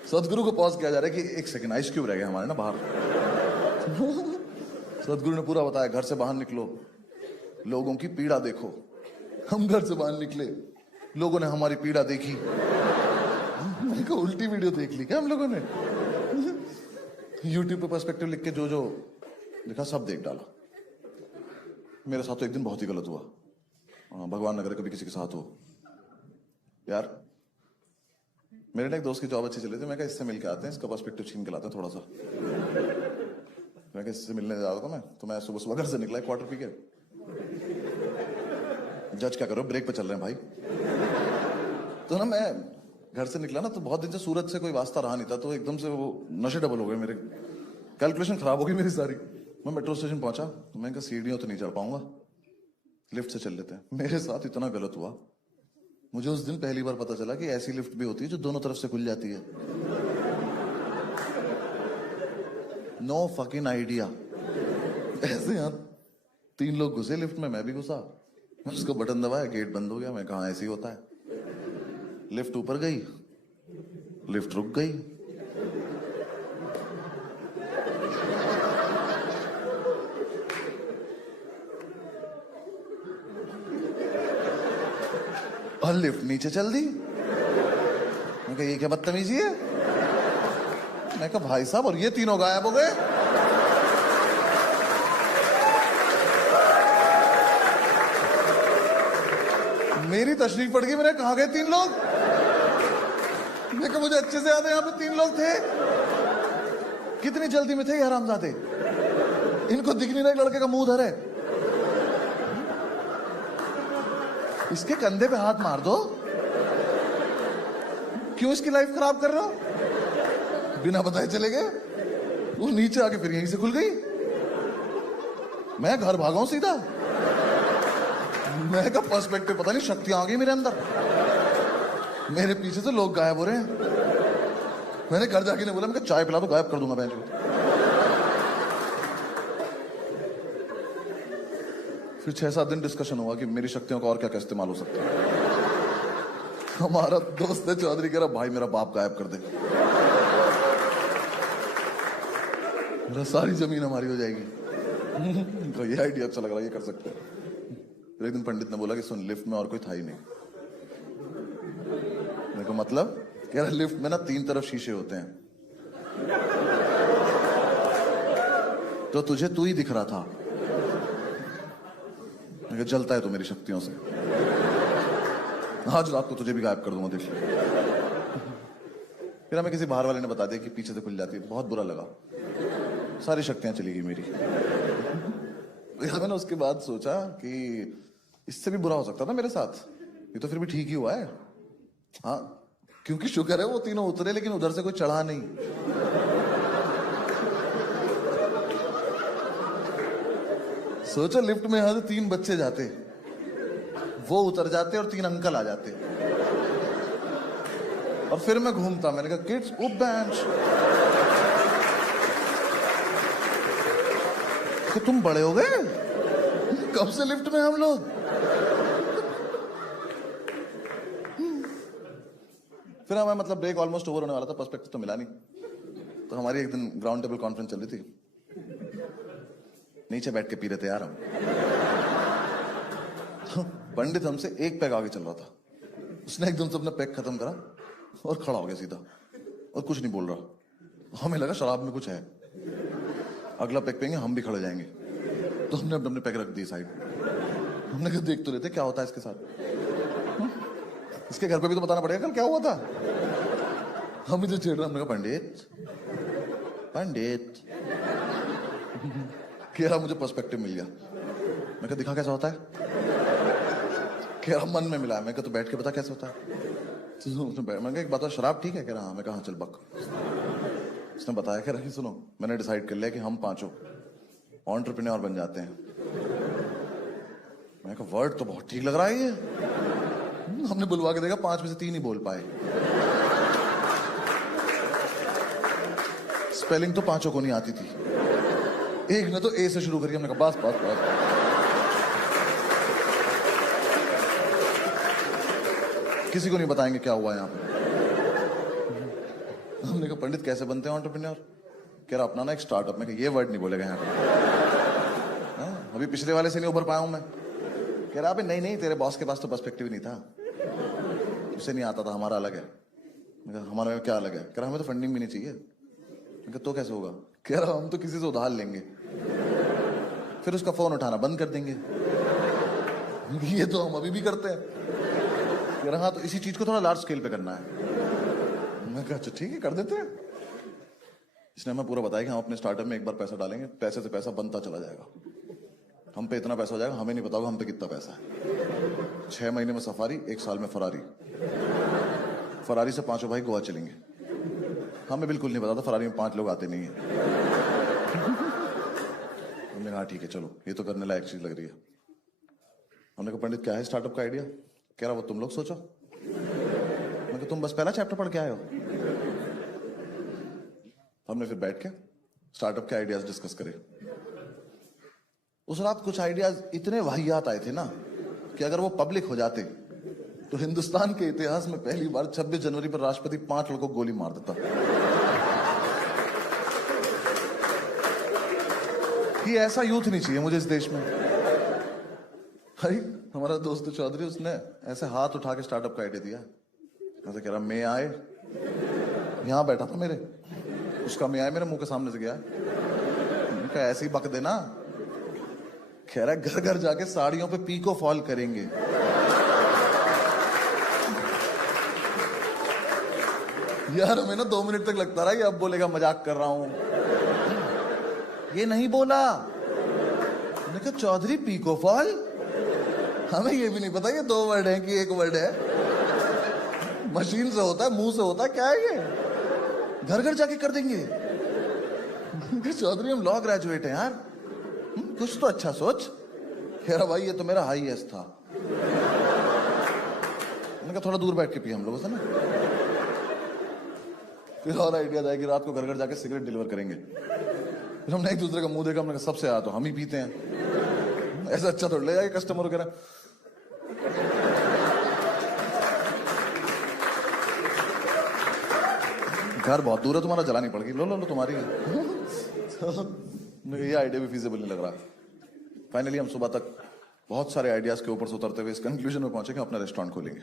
सदगुरु को पॉज किया जा रहा है कि 1 सेकंड, आइस क्यूब रह गए हमारे ना बाहर। सदगुरु ने पूरा बताया, घर से बाहर निकलो, लोगों की पीड़ा देखो। हम घर से बाहर निकले, लोगों ने हमारी पीड़ा देखी। मैंने कहा उल्टी वीडियो देख ली क्या हम लोगों ने? यूट्यूब पे पर्सपेक्टिव लिख के जो जो लिखा सब देख डाला। मेरे साथ तो एक दिन बहुत ही गलत हुआ। भगवान न करे कभी किसी के साथ हो। यार मेरे ना एक दोस्त की जॉब अच्छी चली थी, मैं कहा इससे मिल के आते हैं, इसका पर्सपेक्टिव छीन के लाते हैं थोड़ा सा। मैं कहा इससे मिलने जा रहा था मैं, तो मैं सुबह सुबह घर से निकला क्वार्टर पी के। जज क्या करो, ब्रेक पे चल रहे हैं भाई। तो ना मैं घर से निकला ना, तो बहुत दिन से सूरत से कोई वास्ता रहा नहीं था, तो एकदम से वो नशे डबल हो गए मेरे, कैलकुलेशन खराब हो गई मेरी सारी। मैं मेट्रो स्टेशन पहुंचा, तो मैंने कहा सीढ़ियों तो नहीं चढ़ पाऊंगा, लिफ्ट से चल लेते हैं। मेरे साथ इतना गलत हुआ, मुझे उस दिन पहली बार पता चला कि ऐसी लिफ्ट भी होती है जो दोनों तरफ से खुल जाती है। No fucking idea. ऐसे यहाँ 3 लोग घुसे लिफ्ट में, मैं भी घुसा। उसको बटन दबाया, गेट बंद हो गया। मैं कहा ऐसे ही होता है। लिफ्ट ऊपर गई, लिफ्ट रुक गई। और लिफ्ट नीचे चल दी। मैं कहा ये क्या बदतमीजी है? मैं कहा भाई साहब, और ये तीनों गायब हो गए। मेरी तशरीफ पड़ गई, मैंने कहा गए 3 लोग? मैं कहा मुझे अच्छे से याद है यहाँ पे 3 लोग थे। कितनी जल्दी में थे ये हरामजादे, इनको दिख नहीं रहा लड़के का मुंह धर है। इसके कंधे पे हाथ मार दो, क्यों इसकी लाइफ खराब कर रहे हो? बिना बताए चले गए। वो नीचे आके फिर यहीं से खुल गई। मैं घर भागा हूं सीधा। मैं का पर्सपेक्टिव पता नहीं शक्तियां आ गई मेरे अंदर। मेरे पीछे से लोग गायब हो रहे हैं। मैंने घर जाके नहीं बोला, मैं चाय पिला तो गायब कर दूंगा बहन को। फिर 6-7 दिन डिस्कशन हुआ कि मेरी शक्तियों का और क्या क्या इस्तेमाल हो सकता है। हमारा दोस्त है चौधरी, कह रहा भाई मेरा बाप गायब कर दे, मेरा सारी जमीन हमारी हो जाएगी। तो ये आइडिया अच्छा लग रहा है, ये कर सकते हैं। फिर एक दिन पंडित ने बोला कि सुन, लिफ्ट में और कोई था ही नहीं। मेरे को मतलब, कह रहा लिफ्ट में ना 3 तरफ शीशे होते हैं, तो तुझे तू ही दिख रहा था। मैं जलता है तो मेरी शक्तियों से, आज रात को तुझे भी गायब कर दूंगा, देख। फिर हमें किसी बाहर वाले ने बता दिया कि पीछे से खुल जाती है। बहुत बुरा लगा, सारी शक्तियां चली गई मेरी। मैंने उसके बाद सोचा कि इससे भी बुरा हो सकता था मेरे साथ, ये तो फिर भी ठीक ही हुआ है। हाँ, क्योंकि शुक्र है वो तीनों उतरे, लेकिन उधर से कोई चढ़ा नहीं। सोचो लिफ्ट में यहां से 3 बच्चे जाते, वो उतर जाते और 3 अंकल आ जाते, और फिर मैं घूमता। मैंने कहा किड्स उप बेंच, तो तुम बड़े हो गए, कब से लिफ्ट में हम लोग। फिर हमें मतलब ब्रेक ऑलमोस्ट ओवर होने वाला था, पर्सपेक्टिव तो मिला नहीं। तो हमारी एक दिन ग्राउंड टेबल कॉन्फ्रेंस चल रही थी, नीचे बैठ के पी रहे थे यार हम। पंडित हमसे 1 पैग आगे चल रहा था, उसने एकदम से अपना पैग खत्म करा और खड़ा हो गया सीधा, और कुछ नहीं बोल रहा। हमें लगा शराब में कुछ है, अगला पैग पियेंगे हम भी खड़े जाएंगे। तो हमने अपने पैग रख दी साइड। हमने कहा देख तो लेते क्या होता है इसके साथ, इसके घर पे भी तो बताना पड़ेगा कल क्या हुआ था। हम इधर छेड़ रहे, हमने कहा पंडित पंडित, कह रहा मुझे पर्सपेक्टिव मिल गया। मैं कहा दिखा कैसा होता है? कह रहा मन में मिला। मैं कहा तो बैठ के बता कैसे होता है। मैं कहा एक बात, शराब ठीक है? कह रहा हाँ। मैं कहा हाँ चल बक। उसने बताया कि रही सुनो, मैंने डिसाइड कर लिया कि हम पांचों एंटरप्रेन्योर बन जाते हैं। मैंने कहा वर्ड तो बहुत ठीक लग रहा है ये। हमने बुलवा के देखा 5 में से 3 ही बोल पाए। स्पेलिंग तो पांचों को नहीं आती थी। एक ने तो ए से शुरू करी, हमने कहा बस बस बस। किसी को नहीं बताएंगे क्या हुआ यहाँ पे। हमने कहा पंडित कैसे बनते हैं एंटरप्रेन्योर? कह रहा अपना ना एक स्टार्टअप। में ये वर्ड नहीं बोलेगा यहाँ पे। अभी पिछले वाले से नहीं उभर पाया हूं मैं। कह रहा अबे नहीं नहीं, तेरे बॉस के पास तो पर्सपेक्टिव नहीं था, उसे नहीं आता था, हमारा अलग है। हमारा क्या अलग है? कह रहा हमें तो फंडिंग भी नहीं चाहिए। तो कैसे होगा? कह रहा हम तो किसी से उधार लेंगे, फिर उसका फोन उठाना बंद कर देंगे। ये तो हम अभी भी करते हैं। कह रहा हाँ, तो इसी चीज को थोड़ा लार्ज स्केल पे करना है। मैं कहा अच्छा ठीक है, कर देते हैं। इसने हमें पूरा बताया कि हम अपने स्टार्टअप में एक बार पैसा डालेंगे, पैसे से पैसा बनता चला जाएगा। हम पे इतना पैसा हो जाएगा, हमें नहीं पता होगा हम पे कितना पैसा है। 6 महीने में सफारी, 1 साल में फरारी। फरारी से 5 भाई गोवा चलेंगे। हमें बिल्कुल नहीं पता था फरारी में 5 लोग आते नहीं है। हमने कहा ठीक है चलो, ये तो करने लायक चीज लग रही है। हमने कहा पंडित क्या है स्टार्टअप का आइडिया? कह रहा वो तुम लोग सोचो। मैं कहा तुम बस पहला चैप्टर पढ़ के आए हो। हमने फिर बैठ के स्टार्टअप के आइडियाज डिस्कस करे। उस रात कुछ आइडियाज इतने वाहियात आए थे ना कि अगर वो पब्लिक हो जाते तो हिंदुस्तान के इतिहास में पहली बार 26 जनवरी पर राष्ट्रपति 5 लोगों को गोली मार देता। कि ऐसा यूथ नहीं चाहिए मुझे इस देश में। भाई हमारा दोस्त चौधरी, उसने ऐसे हाथ उठा के स्टार्टअप का आइडिया दिया। ऐसे कह रहा मैं आए, यहां बैठा था मेरे, उसका मैं आए मेरे मुंह के सामने से गया। उनका ऐसे ही बक देना। कह रहा घर घर जाके साड़ियों पे पीको फॉल करेंगे। यार हमें ना 2 मिनट तक लगता रहा कि अब बोलेगा मजाक कर रहा हूं। ये नहीं बोला। मैंने कहा चौधरी पीको फॉल, हमें ये भी नहीं पता ये 2 वर्ड है कि 1 वर्ड है। मशीन से होता है, मुंह से होता है, क्या है ये? घर घर जाके कर देंगे। चौधरी हम लॉ ग्रेजुएट हैं यार, कुछ तो अच्छा सोच। कह रहा भाई ये तो मेरा हाईएस्ट था। मैंने कहा थोड़ा दूर बैठ के पिए हम लोगों से ना। फिर और आइडिया जाएगी, रात को घर घर जाके सिगरेट डिलीवर करेंगे। फिर हमने एक दूसरे का मुंह देखा, हमने कहा सबसे आया तो हम ही पीते हैं, ऐसा अच्छा थोड़ा ले जाए कस्टमर वगैरह। घर बहुत दूर है तुम्हारा, जलानी पड़ेगी, लो लो लो तुम्हारी। ये आइडिया भी फीजिबल नहीं लग रहा। फाइनली हम सुबह तक बहुत सारे आइडियाज के ऊपर से उतरते हुए इस कंक्लूजन में पहुंचे कि अपना रेस्टोरेंट खोलेंगे।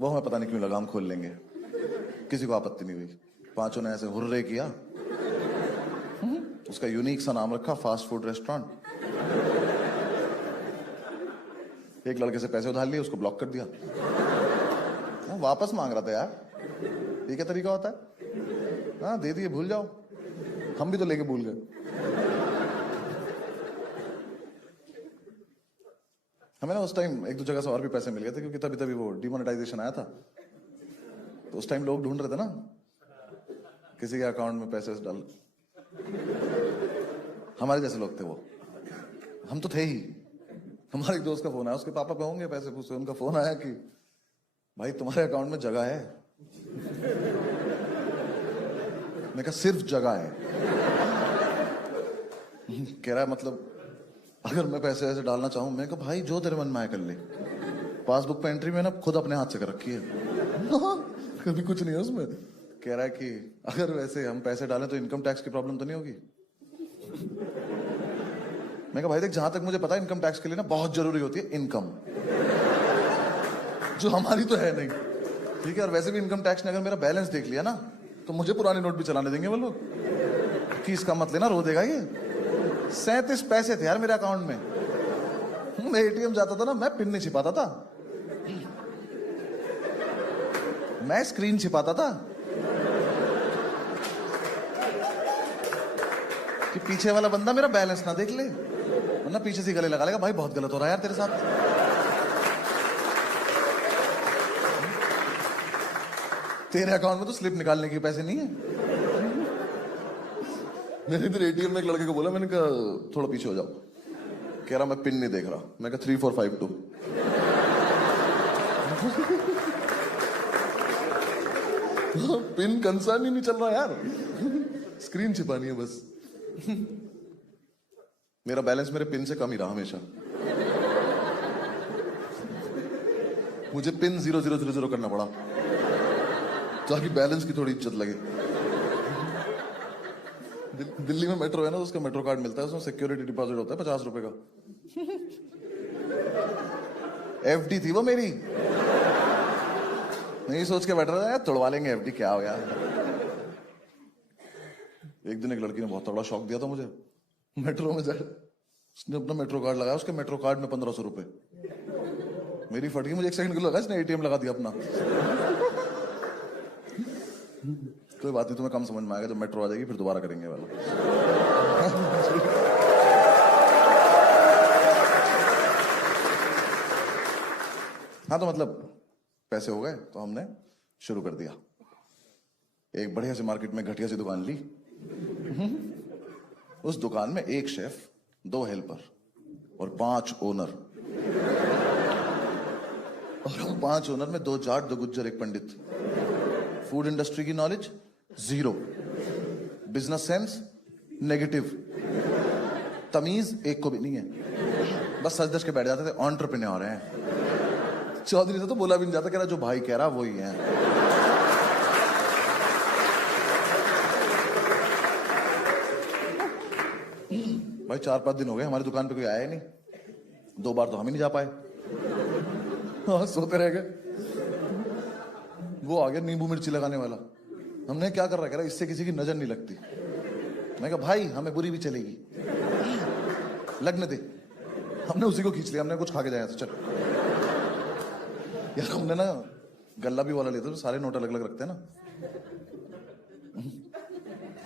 वो हमें पता नहीं क्यों लगा हम खोल लेंगे, किसी को आपत्ति नहीं हुई। 5 ने ऐसे हुर्रे किया। उसका यूनिक सा नाम रखा फास्ट फूड रेस्टोरेंट। एक लड़के से पैसे उधार लिए, उसको ब्लॉक कर दिया। वो वापस मांग रहा था यार, ये क्या तरीका होता है? हाँ दे दिए, भूल जाओ। हम भी तो लेके भूल गए। हमें ना उस टाइम 1-2 जगह से और भी पैसे मिल गए थे, क्योंकि तभी वो डिमोनेटाइजेशन आया था। तो उस टाइम लोग ढूंढ रहे थे ना किसी के अकाउंट में पैसे डाल। हमारे जैसे लोग थे वो, हम तो थे ही। हमारे एक दोस्त का फोन आया, उसके पापा पे होंगे पैसे पूछे। उनका फोन आया कि भाई तुम्हारे अकाउंट में जगह है। मैं कहा सिर्फ जगह है? कह रहा है मतलब अगर मैं पैसे ऐसे डालना चाहूं? मैं कहा भाई जो तेरे मन में आए कर ले। पासबुक पे एंट्री में ना खुद अपने हाथ से कर रखी है। कभी कुछ नहीं है उसमें। कह रहा है कि अगर वैसे हम पैसे डालें तो इनकम टैक्स की प्रॉब्लम तो नहीं होगी? मैं कहा भाई देख, जहां तक मुझे पता है इनकम टैक्स के लिए ना बहुत जरूरी होती है इनकम, जो हमारी तो है नहीं। ठीक है, और वैसे भी इनकम टैक्स ने अगर मेरा बैलेंस देख लिया ना तो मुझे पुराने नोट भी चलाने देंगे वो लोग कि इसका मत लेना, रो देगा ये। 37 पैसे थे यार मेरे अकाउंट में। मैं एटीएम जाता था ना, मैं पिन नहीं छिपाता था, मैं स्क्रीन छिपाता था कि पीछे वाला बंदा मेरा बैलेंस ना देख ले, वरना पीछे से गले लगा लेगा भाई बहुत गलत हो रहा है यार तेरे साथ। तेरे अकाउंट में तो स्लिप निकालने के पैसे नहीं है। मैंने इधर एटीएम में एक लड़के को बोला, मैंने कहा थोड़ा पीछे हो जाओ। कह रहा मैं पिन नहीं देख रहा। मैं कहा 3452। पिन कंसर्न ही नहीं चल रहा यार, स्क्रीन छिपानी है बस। मेरा बैलेंस मेरे पिन से कम ही रहा हमेशा। मुझे पिन 0000 करना पड़ा ताकि बैलेंस की थोड़ी इज्जत लगे। दिल्ली में मेट्रो है ना, तो उसका मेट्रो कार्ड मिलता है, उसमें सिक्योरिटी डिपॉजिट होता है 50 रुपए का। एफडी थी वो मेरी, नहीं सोच के बैठ रहा है तोड़वा लेंगे एफडी, क्या हो गया। एक दिन एक लड़की ने बहुत तगड़ा शौक दिया था मुझे। मेट्रो में जाए, उसने अपना मेट्रो कार्ड लगाया, उसके मेट्रो कार्ड में 1500 रुपए। मेरी फट गई, मुझे 1 सेकंड के लिए लगा इसने एटीएम लगा दिया अपना। कोई बात नहीं, तुम्हें कम समझ में आएगा, जब मेट्रो आ जाएगी फिर दोबारा करेंगे वाला। हाँ तो मतलब पैसे हो गए तो हमने शुरू कर दिया। एक बढ़िया सी मार्केट में घटिया सी दुकान ली। उस दुकान में 1 शेफ, 2 हेल्पर और 5 ओनर। और हम 5 ओनर में 2 जाट, 2 गुज्जर, 1 पंडित। फूड इंडस्ट्री की नॉलेज 0, बिजनेस सेंस नेगेटिव, तमीज एक को भी नहीं है। बस सच धज के बैठ जाते थे, एंटरप्रेन्योर हैं। चौधरी से तो बोला भी नहीं जाता, कह रहा जो भाई कह रहा वही है। भाई 4-5 दिन हो गए हमारी दुकान पे कोई आया ही नहीं। 2 बार तो हम ही नहीं जा पाए। हाँ, सोते रह गए। वो आ गया नींबू मिर्ची लगाने वाला। हमने क्या कर रहा है, कह रहा इससे किसी की नजर नहीं लगती। मैं कहा भाई हमें बुरी भी चलेगी, लगने दे। हमने उसी को खींच लिया, हमने कुछ खा के जाया तो चल। यार हमने ना गल्ला भी वाला लेते थे, सारे नोट अलग अलग रखते हैं ना,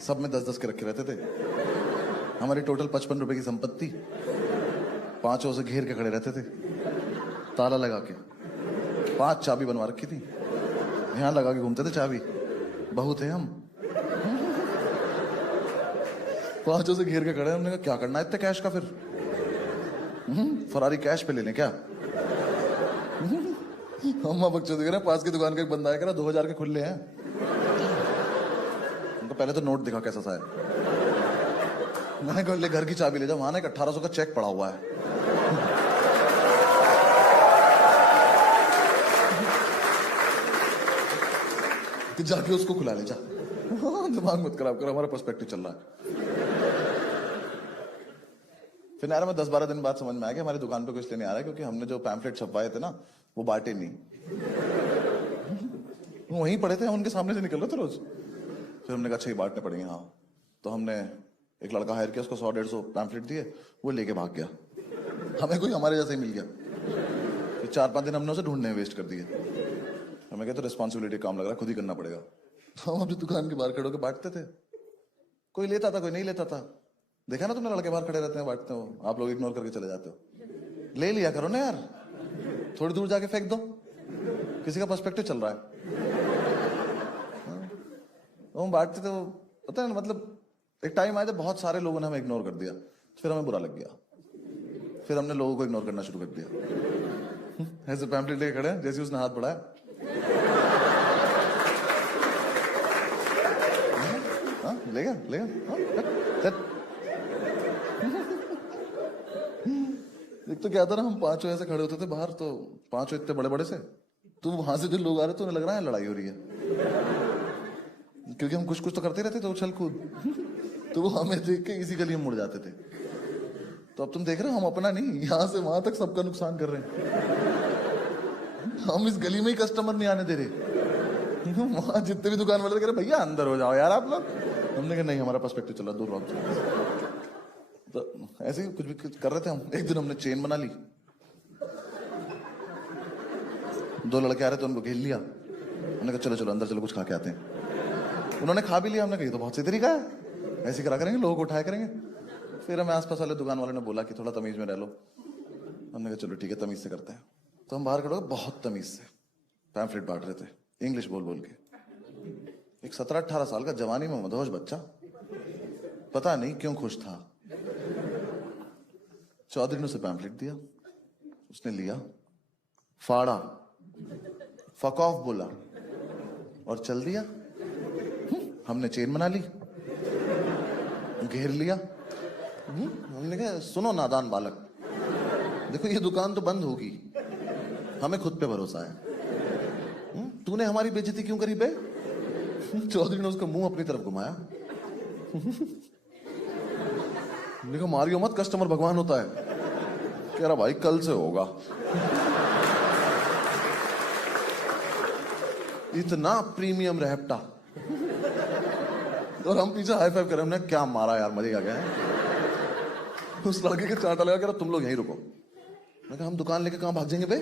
सब में 10-10 के रखे रहते थे। हमारी टोटल 55 रुपए की संपत्ति, 5 से घेर के खड़े रहते थे, ताला लगा के। 5 चाबी बनवा रखी थी, यहां लगा के घूमते थे चाबी। बहुत है हम। 5 से घेर के खड़े। हमने कहा क्या करना है इतने कैश का, फिर फरारी कैश पे ले लें क्या। अम्मा बच्चों देख रहे हैं, पास की दुकान का एक बंदा है, कह रहा 2000 के खुले हैं। उनको पहले तो नोट दिखा कैसा सा है। मैंने कहा ले घर की चाबी ले जाओ, वहां ना 1800 का चेक पड़ा हुआ है। कि जाके उसको खुला ले जा। दिमाग मत खराब करो, हमारा पर्सपेक्टिव चल रहा है। फिर यार मैं 10-12 दिन बाद समझ में आया कि हमारी दुकान पे कुछ लेने आ रहा है, क्योंकि हमने जो पैम्फलेट छपवाए थे ना वो बांटे नहीं। वहीं पड़े थे, हम उनके सामने से निकल रहे थे रोज। फिर हमने कहा अच्छा ये बांटने पड़ेंगे। हाँ तो हमने एक लड़का हायर किया, उसको 100-150 पैम्फलेट दिए, वो लेके भाग गया। हमें कोई हमारे जैसा ही मिल गया। फिर 4-5 दिन हमने उसे ढूंढने वेस्ट कर दिए। हमें कहते रिस्पॉन्सिबिलिटी काम लग रहा है, खुद ही करना पड़ेगा। तो हम अपनी दुकान के बाहर खड़े होकर बांटते थे। कोई लेता था, कोई नहीं लेता था। देखा ना तुमने, लड़के बाहर खड़े रहते हैं बांटते हो, आप लोग इग्नोर करके चले जाते हो। ले लिया करो ना यार, थोड़ी दूर जाके फेंक दो, किसी का पर्सपेक्टिव चल रहा है। तो हम बांटते थे, पता है ना, मतलब एक टाइम आया जब बहुत सारे लोगों ने हमें इग्नोर कर दिया, फिर हमें बुरा लग गया। फिर हमने लोगों को इग्नोर करना शुरू कर दिया। ऐसे पैम्पलेट लेके खड़े हैं, जैसे उसने हाथ बढ़ाया, लेगा लेगा। एक तो क्या था ना, हम 5 ऐसे खड़े होते थे बाहर, तो 5 इतने बड़े बड़े से, तो वहां से जो लोग आ रहे थे उन्हें लग रहा है लड़ाई हो रही है, क्योंकि हम कुछ कुछ तो करते रहते थे, उछल कूद। तो वो हमें देख के इसी गली में मुड़ जाते थे। तो अब तुम देख रहे हो, हम अपना नहीं, यहां से वहां तक सबका नुकसान कर रहे हैं। हम इस गली में ही कस्टमर नहीं आने दे रहे। वहां जितने भी दुकान वाले कह रहे भैया अंदर हो जाओ यार आप लोग। हमने कहा नहीं, हमारा पर्सपेक्टिव चल रहा, दूर रहो। तो ऐसे ही कुछ भी कर रहे थे हम। एक दिन हमने चेन बना ली, 2 लड़के आ रहे थे, उनको घेर लिया। हमने कहा चलो चलो अंदर चलो, कुछ खा के आते हैं। उन्होंने खा भी लिया। हमने कहा ये तो बहुत सही तरीका है, ऐसे करा करेंगे, लोगों को उठाया करेंगे। फिर हमें आसपास वाले दुकान वाले ने बोला कि थोड़ा तमीज में रह लो। हमने कहा चलो ठीक है, तमीज से करते हैं। तो हम बाहर खड़े हो, बहुत तमीज से पैम्फलेट बांट रहे थे, इंग्लिश बोल बोल के। एक 17-18 साल का जवानी में मदहोश बच्चा पता नहीं क्यों खुश था। चौधरी ने उसे पैम्फलेट दिया, उसने लिया, फाड़ा, फक ऑफ बोला और चल दिया। हमने चेन बना ली, घेर लिया। हमने कहा सुनो नादान बालक, देखो ये दुकान तो बंद होगी, हमें खुद पे भरोसा है। तूने हमारी बेइज्जती क्यों करी बे? चौधरी ने उसका मुंह अपनी तरफ घुमाया। देखो मारियो मत, कस्टमर भगवान होता है। कह रहा भाई कल से होगा। इतना प्रीमियम रहपटा, और हम पीछे हाई फाइव कर रहे हैं। हमने क्या मारा यार, मजे आ गए। उस लड़के के चांटा लगा, कह रहा तुम लोग यहीं रुको। मैं कहा हम दुकान लेके कहां भाग जाएंगे बे,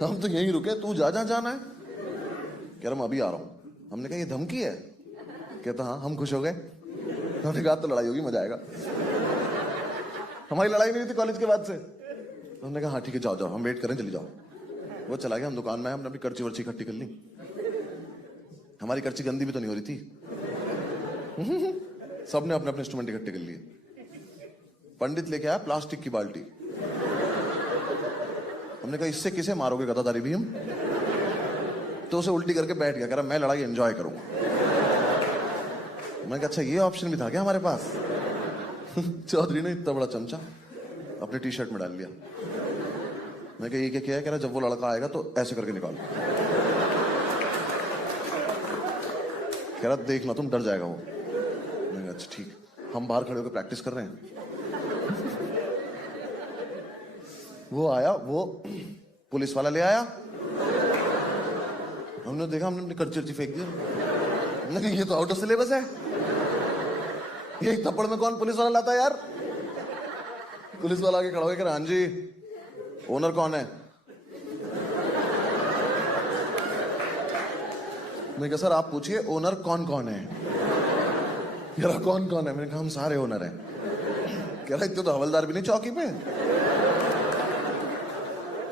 हम तो यहीं रुके, तू जा जहां जाना है। कह रहा मैं अभी आ रहा हूं। हमने कहा ये धमकी है? कहता हाँ। हम खुश हो गए। हमने कहा तो लड़ाई होगी, मजा आएगा। हमारी लड़ाई नहीं हुई थी कॉलेज के बाद से। हमने कहा हाँ ठीक है, जाओ जाओ, हम वेट करें, चली जाओ। वो चला गया, हम दुकान में, हमने अपनी कर्ची वर्ची इकट्ठी कर ली। हमारी कर्ची गंदी भी तो नहीं हो रही थी। सबने अपने अपने इंस्ट्रूमेंट इकट्ठे कर लिए। पंडित लेके आया प्लास्टिक की बाल्टी। हमने कहा इससे किसे मारोगे गदादारी भी हम? तो उसे उल्टी करके बैठ गया, कह रहा मैं लड़ाई एंजॉय करूंगा। मैंने कहा अच्छा ये ऑप्शन भी था क्या हमारे पास? चौधरी ने इतना बड़ा चमचा अपने टी शर्ट में डाल लिया। मैं कहा ये क्या किया है? कह रहा जब वो लड़का आएगा तो ऐसे करके निकालो। कह रहा देखना तुम डर जाएगा वो। मैंने कहा अच्छा ठीक। हम बाहर खड़े होकर प्रैक्टिस कर रहे हैं। वो आया, वो पुलिस वाला ले आया। हमने देखा, हमने अपनी कर्ची फेंक दिया। हमने कहा ये तो आउट ऑफ सिलेबस है, ये एक थप्पड़ में कौन पुलिस वाला लाता है यार? पुलिस वाला आगे खड़ा हो गया, हाँ जी ओनर कौन है? मैं कहा सर आप पूछिए ओनर कौन कौन है। कह रहा कौन कौन है? मैंने कहा हम सारे ओनर हैं। कह रहा इतने तो हवलदार भी नहीं चौकी पे।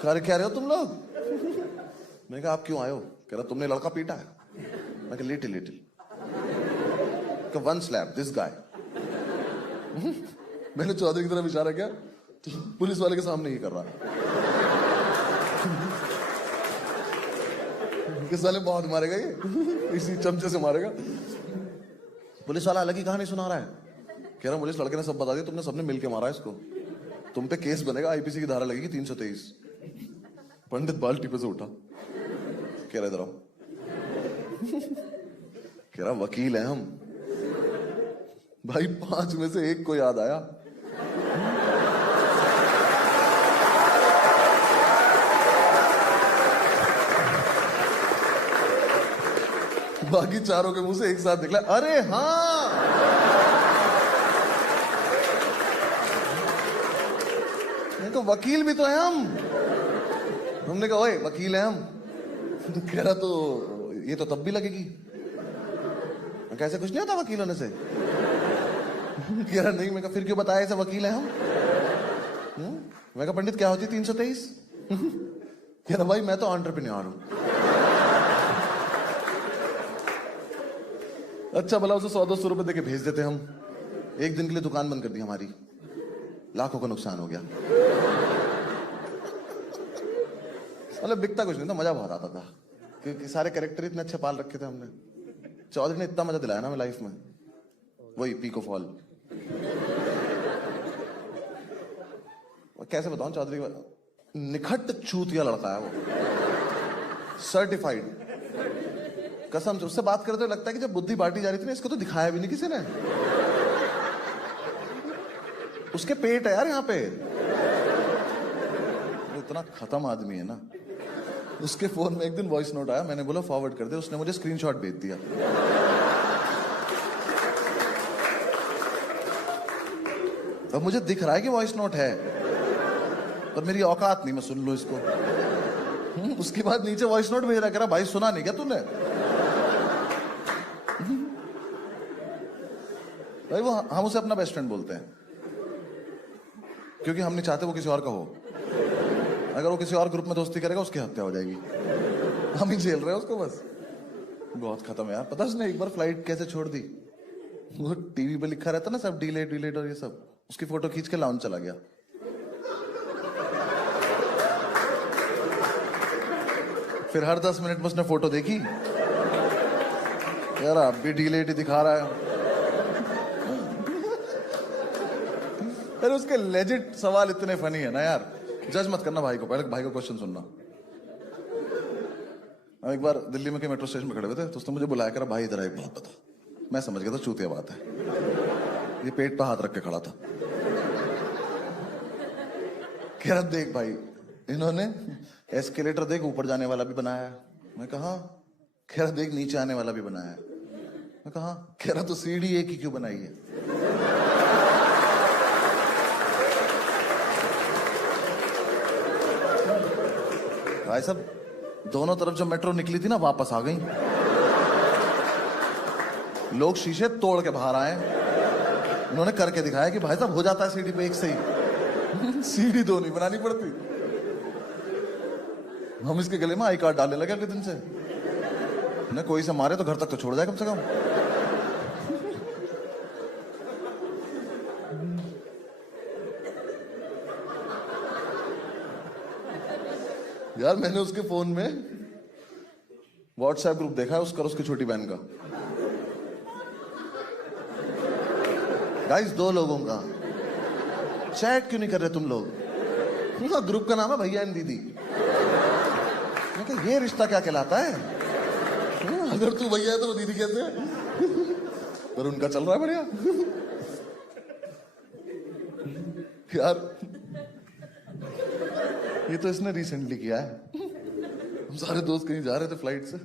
कह रहे हो तुम लोग? मैंने कहा आप क्यों आए हो? कह रहा तुमने लड़का पीटा है। मैं कहा little little, one slap this guy. मैंने चौधरी की तरफ इशारा किया, पुलिस वाले के सामने ही कर रहा है। किस वाले बहुत मारेगा ये, इसी चमचे से मारेगा। पुलिस वाला अलग ही कहानी सुना रहा है। कह रहा पुलिस लड़के ने सब बता दिया, तुमने सबने मिलके मारा है इसको, तुम पे केस बनेगा, आईपीसी की धारा लगेगी 323। पंडित बाल्टी पे से उठा, कह रहा इधर आओ। कह रहा वकील है हम। भाई 5 में से 1 को याद आया। बाकी चारों के मुंह से एक साथ निकला अरे हाँ। तो वकील भी तो है हम। हमने कहा ओए वकील है हम। तो कह रहा तो ये तो तब भी लगेगी। कैसे कुछ नहीं होता वकील होने से? कह रहा नहीं। मैं कहा फिर क्यों बताया ऐसे वकील है हम? मैं कहा पंडित क्या होती 323? कह रहा भाई मैं तो एंटरप्रेन्योर हूं। अच्छा भला उसे 100-200 रुपए देके भेज देते हम। एक दिन के लिए दुकान बंद कर दी हमारी, लाखों का नुकसान हो गया। मतलब बिकता कुछ नहीं था, मजा बहुत आता था क्योंकि सारे कैरेक्टर इतने अच्छे पाल रखे थे हमने। चौधरी ने इतना मजा दिलाया ना हमें लाइफ में, वही पीको फॉल। कैसे बताऊं, चौधरी निखट चूतिया लड़का है वो, सर्टिफाइड। कसम से उससे बात करते हुए लगता है कि जब बुद्धि बांटी जा रही थी ना, इसको तो दिखाया भी नहीं किसी ने। उसके पेट है यार यहाँ पे। इतना खत्म आदमी है ना। उसके फोन में एक दिन वॉइस नोट आया, मैंने बोला फॉरवर्ड कर दे, उसने मुझे स्क्रीनशॉट भेज दिया। अब मुझे दिख रहा है कि वॉइस नोट है, पर मेरी औकात नहीं मैं सुन लूं इसको। उसके बाद नीचे वॉइस नोट भेज रहा, कह रहा भाई सुना नहीं क्या तूने? भाई वो हम उसे अपना बेस्ट फ्रेंड बोलते हैं क्योंकि हम नहीं चाहते वो किसी और का हो। अगर वो किसी और ग्रुप में दोस्ती करेगा उसकी हत्या हो जाएगी। हम ही झेल रहे हैं उसको बस। बहुत खत्म है यार। पता उसने एक बार फ्लाइट कैसे छोड़ दी? वो टीवी पे लिखा रहता ना सब डिलेट डिलेट और ये सब, उसकी फोटो खींच के लाउंज चला गया। फिर हर 10 मिनट में उसने फोटो देखी, यार अब भी डिलेट ही दिखा रहा है। अरे उसके लेजिट सवाल इतने फनी है ना यार। जज मत करना भाई को, पहले भाई को क्वेश्चन सुनना। हम एक बार दिल्ली में के मेट्रो स्टेशन में खड़े हुए थे, तो उसने मुझे बुलाया, करा भाई इधर एक बात बता। मैं समझ गया था चूतिया बात है, ये पेट पे हाथ रख के खड़ा था। कह रहा देख भाई, इन्होंने एस्केलेटर देख ऊपर जाने वाला भी बनाया है। मैं कहा, कह रहा देख नीचे आने वाला भी बनाया है। मैं कहा, कह रहा तो सीढ़ी एक ही क्यों बनाई है? भाई साहब दोनों तरफ जब मेट्रो निकली थी ना, वापस आ गई। लोग शीशे तोड़ के बाहर आए, उन्होंने करके दिखाया कि भाई साहब हो जाता है सीढ़ी पे एक से ही। सीढ़ी दो नहीं बनानी पड़ती। हम इसके गले में आई कार्ड डालने लगे अगले दिन से। न कोई से मारे तो घर तक तो छोड़ जाए कम से कम। यार मैंने उसके फोन में व्हाट्सएप ग्रुप देखा है उसका, उसकी छोटी बहन का। गाइस 2 लोगों का चैट क्यों नहीं कर रहे तुम लोग? ग्रुप का नाम है भैया एंड दीदी। ये रिश्ता क्या कहलाता है? अगर तू भैया है तो वो दीदी कैसे है? पर उनका चल रहा है बढ़िया। यार ये तो इसने रिसेंटली किया है। हम सारे दोस्त कहीं जा रहे थे फ्लाइट से,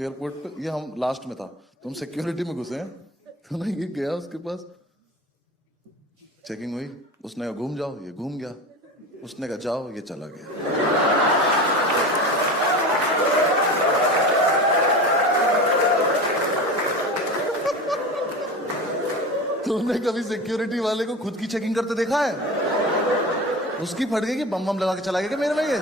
एयरपोर्ट पे, ये हम लास्ट में था, तो हम सिक्योरिटी में घुसे हैं। तो ना ये गया उसके पास, चेकिंग हुई, उसने कहा घूम जाओ, ये घूम गया। उसने कहा जाओ, ये चला गया। तुमने कभी सिक्योरिटी वाले को खुद की चेकिंग करते देखा है? उसकी फट गई कि बम बम लगा के चला गया क्या मेरे में ये?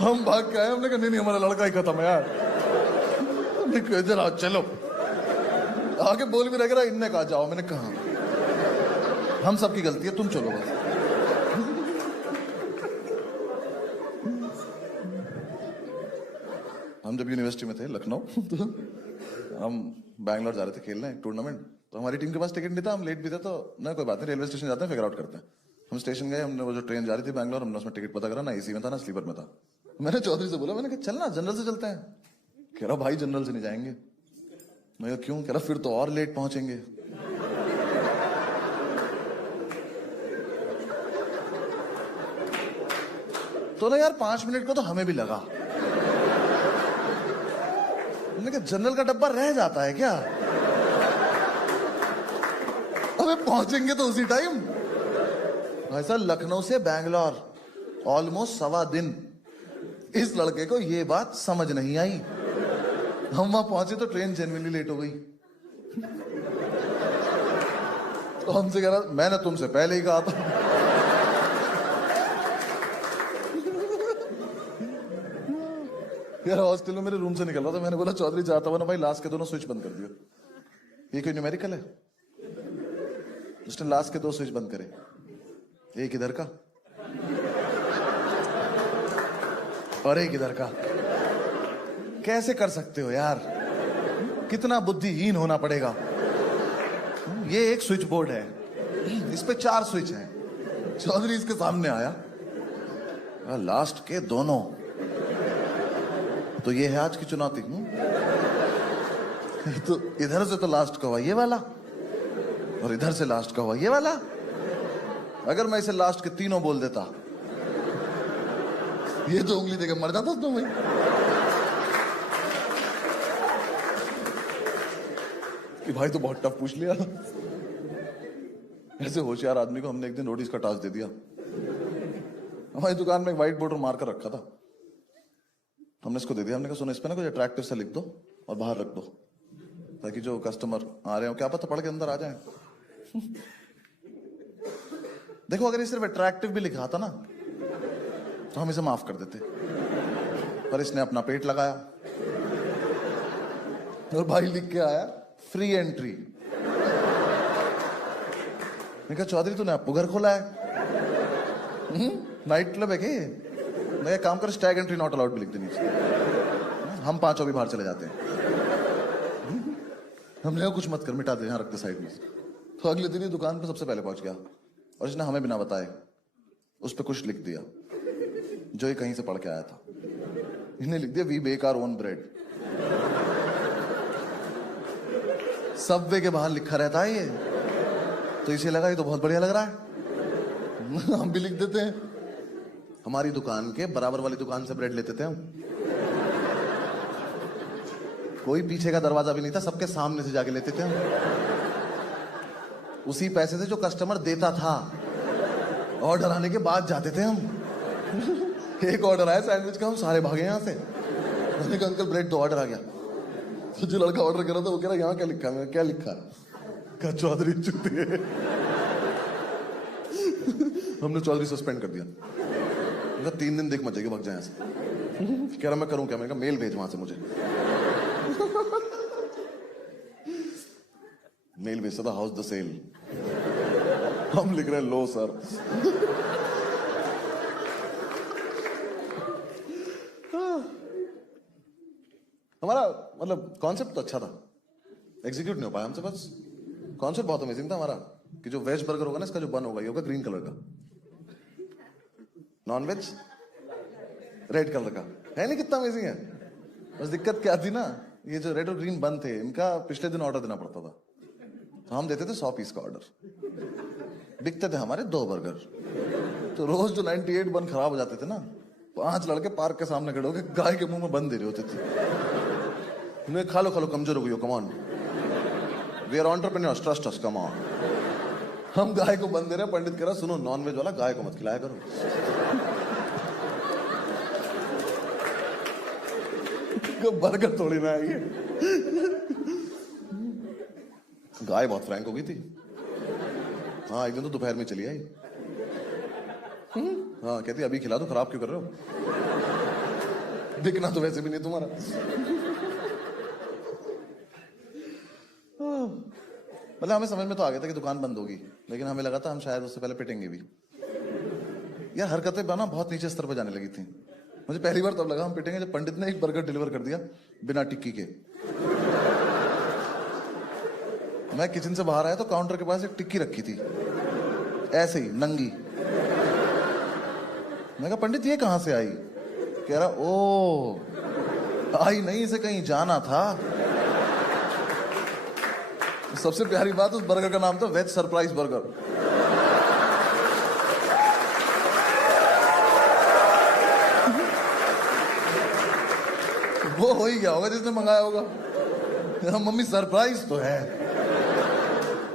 हम भाग के आए, हमने कहा नहीं हमारा लड़का ही खत्म है यार। जरा चलो, आगे बोल भी रहा, इनने कहा जाओ, मैंने कहा हम सबकी गलती है, तुम चलो बस। हम जब यूनिवर्सिटी में थे लखनऊ, तो हम बैंगलोर जा रहे थे खेलने टूर्नामेंट। तो हमारी टीम के पास टिकट नहीं था, हम लेट भी थे, तो ना कोई बात नहीं, रेलवे स्टेशन जाते हैं फिगर आउट करते हैं। हम स्टेशन गए, हमने वो जो ट्रेन जा रही थी बैंगलोर, हमने उसमें टिकट पता करा, ना एसी में था ना स्लीपर में था। मैंने चौधरी से बोला, मैंने कहा चलना जनरल से चलते हैं। कह रहा भाई जनरल से नहीं जाएंगे। मैं कहा क्यों? कह रहा फिर तो और लेट पहुंचेंगे। तो ना यार 5 मिनट को तो हमें भी लगा। मैंने कहा जनरल का डब्बा रह जाता है क्या? अबे पहुंचेंगे तो उसी टाइम। ऐसा लखनऊ से बैंगलोर ऑलमोस्ट 1.25 दिन। इस लड़के को ये बात समझ नहीं आई। हम वहां पहुंचे तो ट्रेन जेन्युइनली लेट हो गई। तो हमसे कह रहा मैंने तुमसे पहले ही कहा था। यार हॉस्टल में मेरे रूम से निकल रहा था, मैंने बोला चौधरी जाता हुआ ना भाई लास्ट के दोनों स्विच बंद कर दियो। ये कोई न्यूमेरिकल है? उसने लास्ट के 2 स्विच बंद करे, एक इधर का और एक इधर का। कैसे कर सकते हो यार? कितना बुद्धिहीन होना पड़ेगा। ये एक स्विच बोर्ड है, इस पे 4 स्विच हैं। चौधरी इसके सामने आया, लास्ट के दोनों। तो ये है आज की चुनौती। तो इधर से तो लास्ट का हुआ ये वाला, और इधर से लास्ट का हुआ ये वाला। अगर मैं इसे लास्ट के तीनों बोल देता, ये तो उंगली देकर मर जाता तो भाई। कि भाई तो बहुत टफ पूछ लिया। ऐसे होशियार आदमी को हमने एक दिन रोटीज का टास्क दे दिया। हमारी दुकान में एक व्हाइट बोर्ड मार्कर रखा था, हमने इसको दे दिया। हमने कहा सुनो, इस पे ना कुछ अट्रैक्टिव सा लिख दो और बाहर रख दो, ताकि जो कस्टमर आ रहे हो क्या पता पढ़ के अंदर आ जाए। देखो अगर ये सिर्फ अट्रैक्टिव भी लिखा था ना, तो हम इसे माफ कर देते। पर इसने अपना पेट लगाया और भाई लिख के आया फ्री एंट्री। मैं कहा चौधरी तूने आपको घर खोला है? नाइट क्लब है क्या? मैं काम कर स्टैग एंट्री नॉट अलाउड भी लिख देनी चाहिए। हम पांचों भी बाहर चले जाते हैं। हमने कुछ मत कर, मिटा दे, यहाँ रख दे साइड में। तो अगले दिन ही दुकान पे सबसे पहले पहुंच गया और इसने हमें बिना बताए उस पर कुछ लिख दिया जो ये कहीं से पढ़ के आया था। इसने लिख दिया we bake our own bread. Subway के बाहर लिखा रहता है ये, तो इसे लगा ये तो बहुत बढ़िया लग रहा है। हम भी लिख देते हैं। हमारी दुकान के बराबर वाली दुकान से ब्रेड लेते थे हम। कोई पीछे का दरवाजा भी नहीं था, सबके सामने से जाके लेते थे हम। उसी पैसे से जो कस्टमर देता था, ऑर्डर आने के बाद जाते थे हम। एक ऑर्डर आया सैंडविच का, हम सारे भागे यहां से। मैंने कहा अंकल ब्रेड, तो ऑर्डर आ गया। तो जो लड़का ऑर्डर कर रहा था वो कह रहा यहाँ क्या लिखा है? क्या लिखा? कहा चौधरी चुतिए। हमने चौधरी सस्पेंड कर दिया। 3 दिन देख मत जाएगी, भाग जाए ऐसे। कह रहा मैं करूं क्या? मैंने कहा मेल भेज वहां से मुझे। मेल भेजता था हाउस द सेल। हम लिख रहे हैं लो सर। हमारा मतलब कॉन्सेप्ट तो अच्छा था, एग्जीक्यूट नहीं हो पाया हमसे। बस कॉन्सेप्ट बहुत अमेजिंग था हमारा कि जो वेज बर्गर होगा ना, इसका जो बन होगा ये होगा ग्रीन कलर का, नॉन वेज रेड कलर का। है नहीं कितना अमेजिंग है? बस दिक्कत क्या थी ना, ये जो रेड और ग्रीन बन थे इनका पिछले दिन ऑर्डर देना पड़ता था। तो हम देते थे 100 पीस का ऑर्डर, बिकते थे हमारे 2 बर्गर। तो रोज जो 98 बन खराब हो जाते थे ना, 5 लड़के पार्क के सामने खड़े होकर गाय के मुंह में बन दे रहे होते थे। उन्हें खा लो कमजोर हो गई हो, come on, we are entrepreneurs, trust us, come on. हम गाय को बन दे रहे हैं, पंडित कह रहा सुनो नॉन वेज वाला गाय को मत खिलाया करो। बर्गर थोड़ी ना है ये। गाय बहुत फ्रैंक हो गई थी। हाँ, एक दिन तो दोपहर में चली आई। हाँ, कहती अभी खिला दो, खराब क्यों कर रहे हो? दिखना तो वैसे भी नहीं तुम्हारा। मतलब हमें समझ में तो आ गया था कि दुकान बंद होगी, लेकिन हमें लगा था हम शायद उससे पहले पिटेंगे भी। यार हरकतें बना बहुत नीचे स्तर पर जाने लगी थी। मुझे पहली बार तब लगा हम पिटेंगे जब पंडित ने एक बर्गर डिलीवर कर दिया बिना टिक्की के। मैं किचन से बाहर आया तो काउंटर के पास एक टिक्की रखी थी, ऐसे ही नंगी। मैं कहा पंडित ये कहां से आई? कह रहा ओ आई नहीं, इसे कहीं जाना था। सबसे प्यारी बात, उस बर्गर का नाम था वेज सरप्राइज बर्गर। वो हो ही गया होगा जिसने मंगाया होगा। मम्मी सरप्राइज तो है,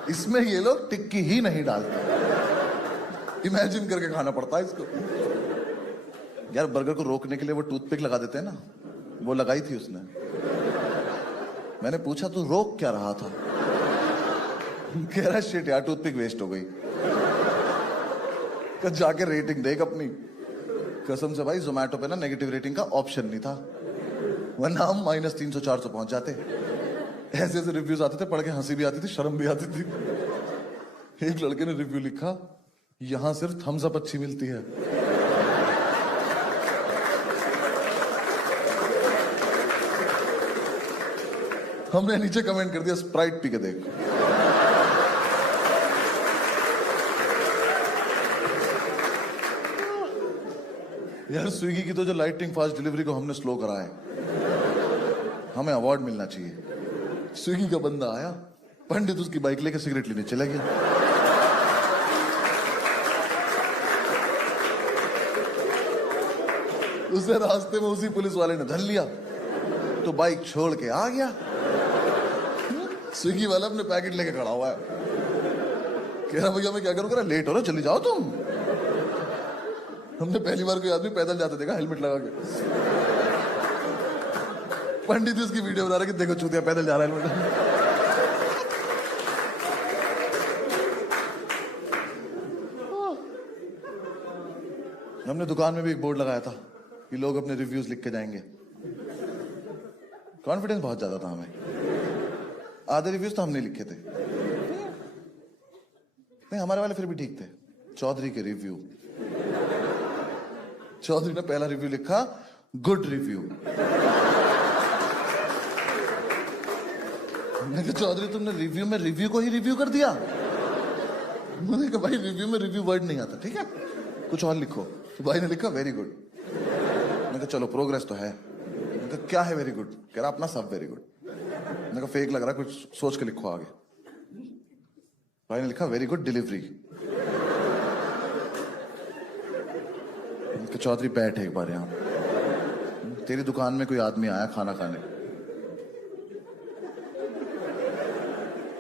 इसमें ये लोग टिक्की ही नहीं डालते। इमेजिन करके खाना पड़ता है इसको। यार बर्गर को रोकने के लिए वो टूथपिक लगा देते हैं ना, वो लगाई थी उसने। मैंने पूछा तू रोक क्या रहा था? कह रहा शिट यार टूथपिक वेस्ट हो गई। जाके रेटिंग देख अपनी। कसम से भाई जोमेटो पे ना नेगेटिव रेटिंग का ऑप्शन नहीं था, वरना हम -300-400 पहुंच जाते। ऐसे ऐसे रिव्यूज आते थे, पढ़ के हंसी भी आती थी, शर्म भी आती थी। एक लड़के ने रिव्यू लिखा, यहां सिर्फ थम्स अप अच्छी मिलती है। हमने नीचे कमेंट कर दिया स्प्राइट पी के देख। यार स्विगी की तो जो लाइटिंग फास्ट डिलीवरी को हमने स्लो करा है, हमें अवार्ड मिलना चाहिए। स्विगी का बंदा आया, पंडित उसकी बाइक लेके सिगरेट लेने चला गया। उसे रास्ते में उसी पुलिस वाले ने धर लिया तो बाइक छोड़ के आ गया। स्विगी वाला अपने पैकेट लेके खड़ा हुआ है, कह रहा भैया मैं क्या करूं? कह रहा लेट हो रहा, चली जाओ तुम। हमने पहली बार कोई आदमी पैदल जाते देखा हेलमेट लगा के। पंडित उसकी वीडियो बना रहे कि देखो चूतिया पैदल जा रहा है हेलमेट। हमने दुकान में भी एक बोर्ड लगाया था, कि लोग अपने रिव्यूज लिख के जाएंगे। कॉन्फिडेंस बहुत ज्यादा था हमें। आधे रिव्यूज तो हमने लिखे थे। नहीं, हमारे वाले फिर भी ठीक थे। चौधरी के रिव्यू, चौधरी ने पहला रिव्यू लिखा, गुड रिव्यू। मैंने कहा चौधरी तुमने रिव्यू में रिव्यू को ही रिव्यू कर दिया। मैंने कहा भाई रिव्यू में रिव्यू वर्ड नहीं आता, ठीक है कुछ और लिखो। तो भाई ने लिखा वेरी गुड। मैंने कहा चलो प्रोग्रेस तो है। मैंने कहा क्या है वेरी गुड? कह रहा अपना सब वेरी गुड। मैंने कहा फेक लग रहा, कुछ सोच के लिखो आगे। भाई ने लिखा वेरी गुड डिलीवरी। चौधरी बैठ एक बार यहां, तेरी दुकान में कोई आदमी आया खाना खाने,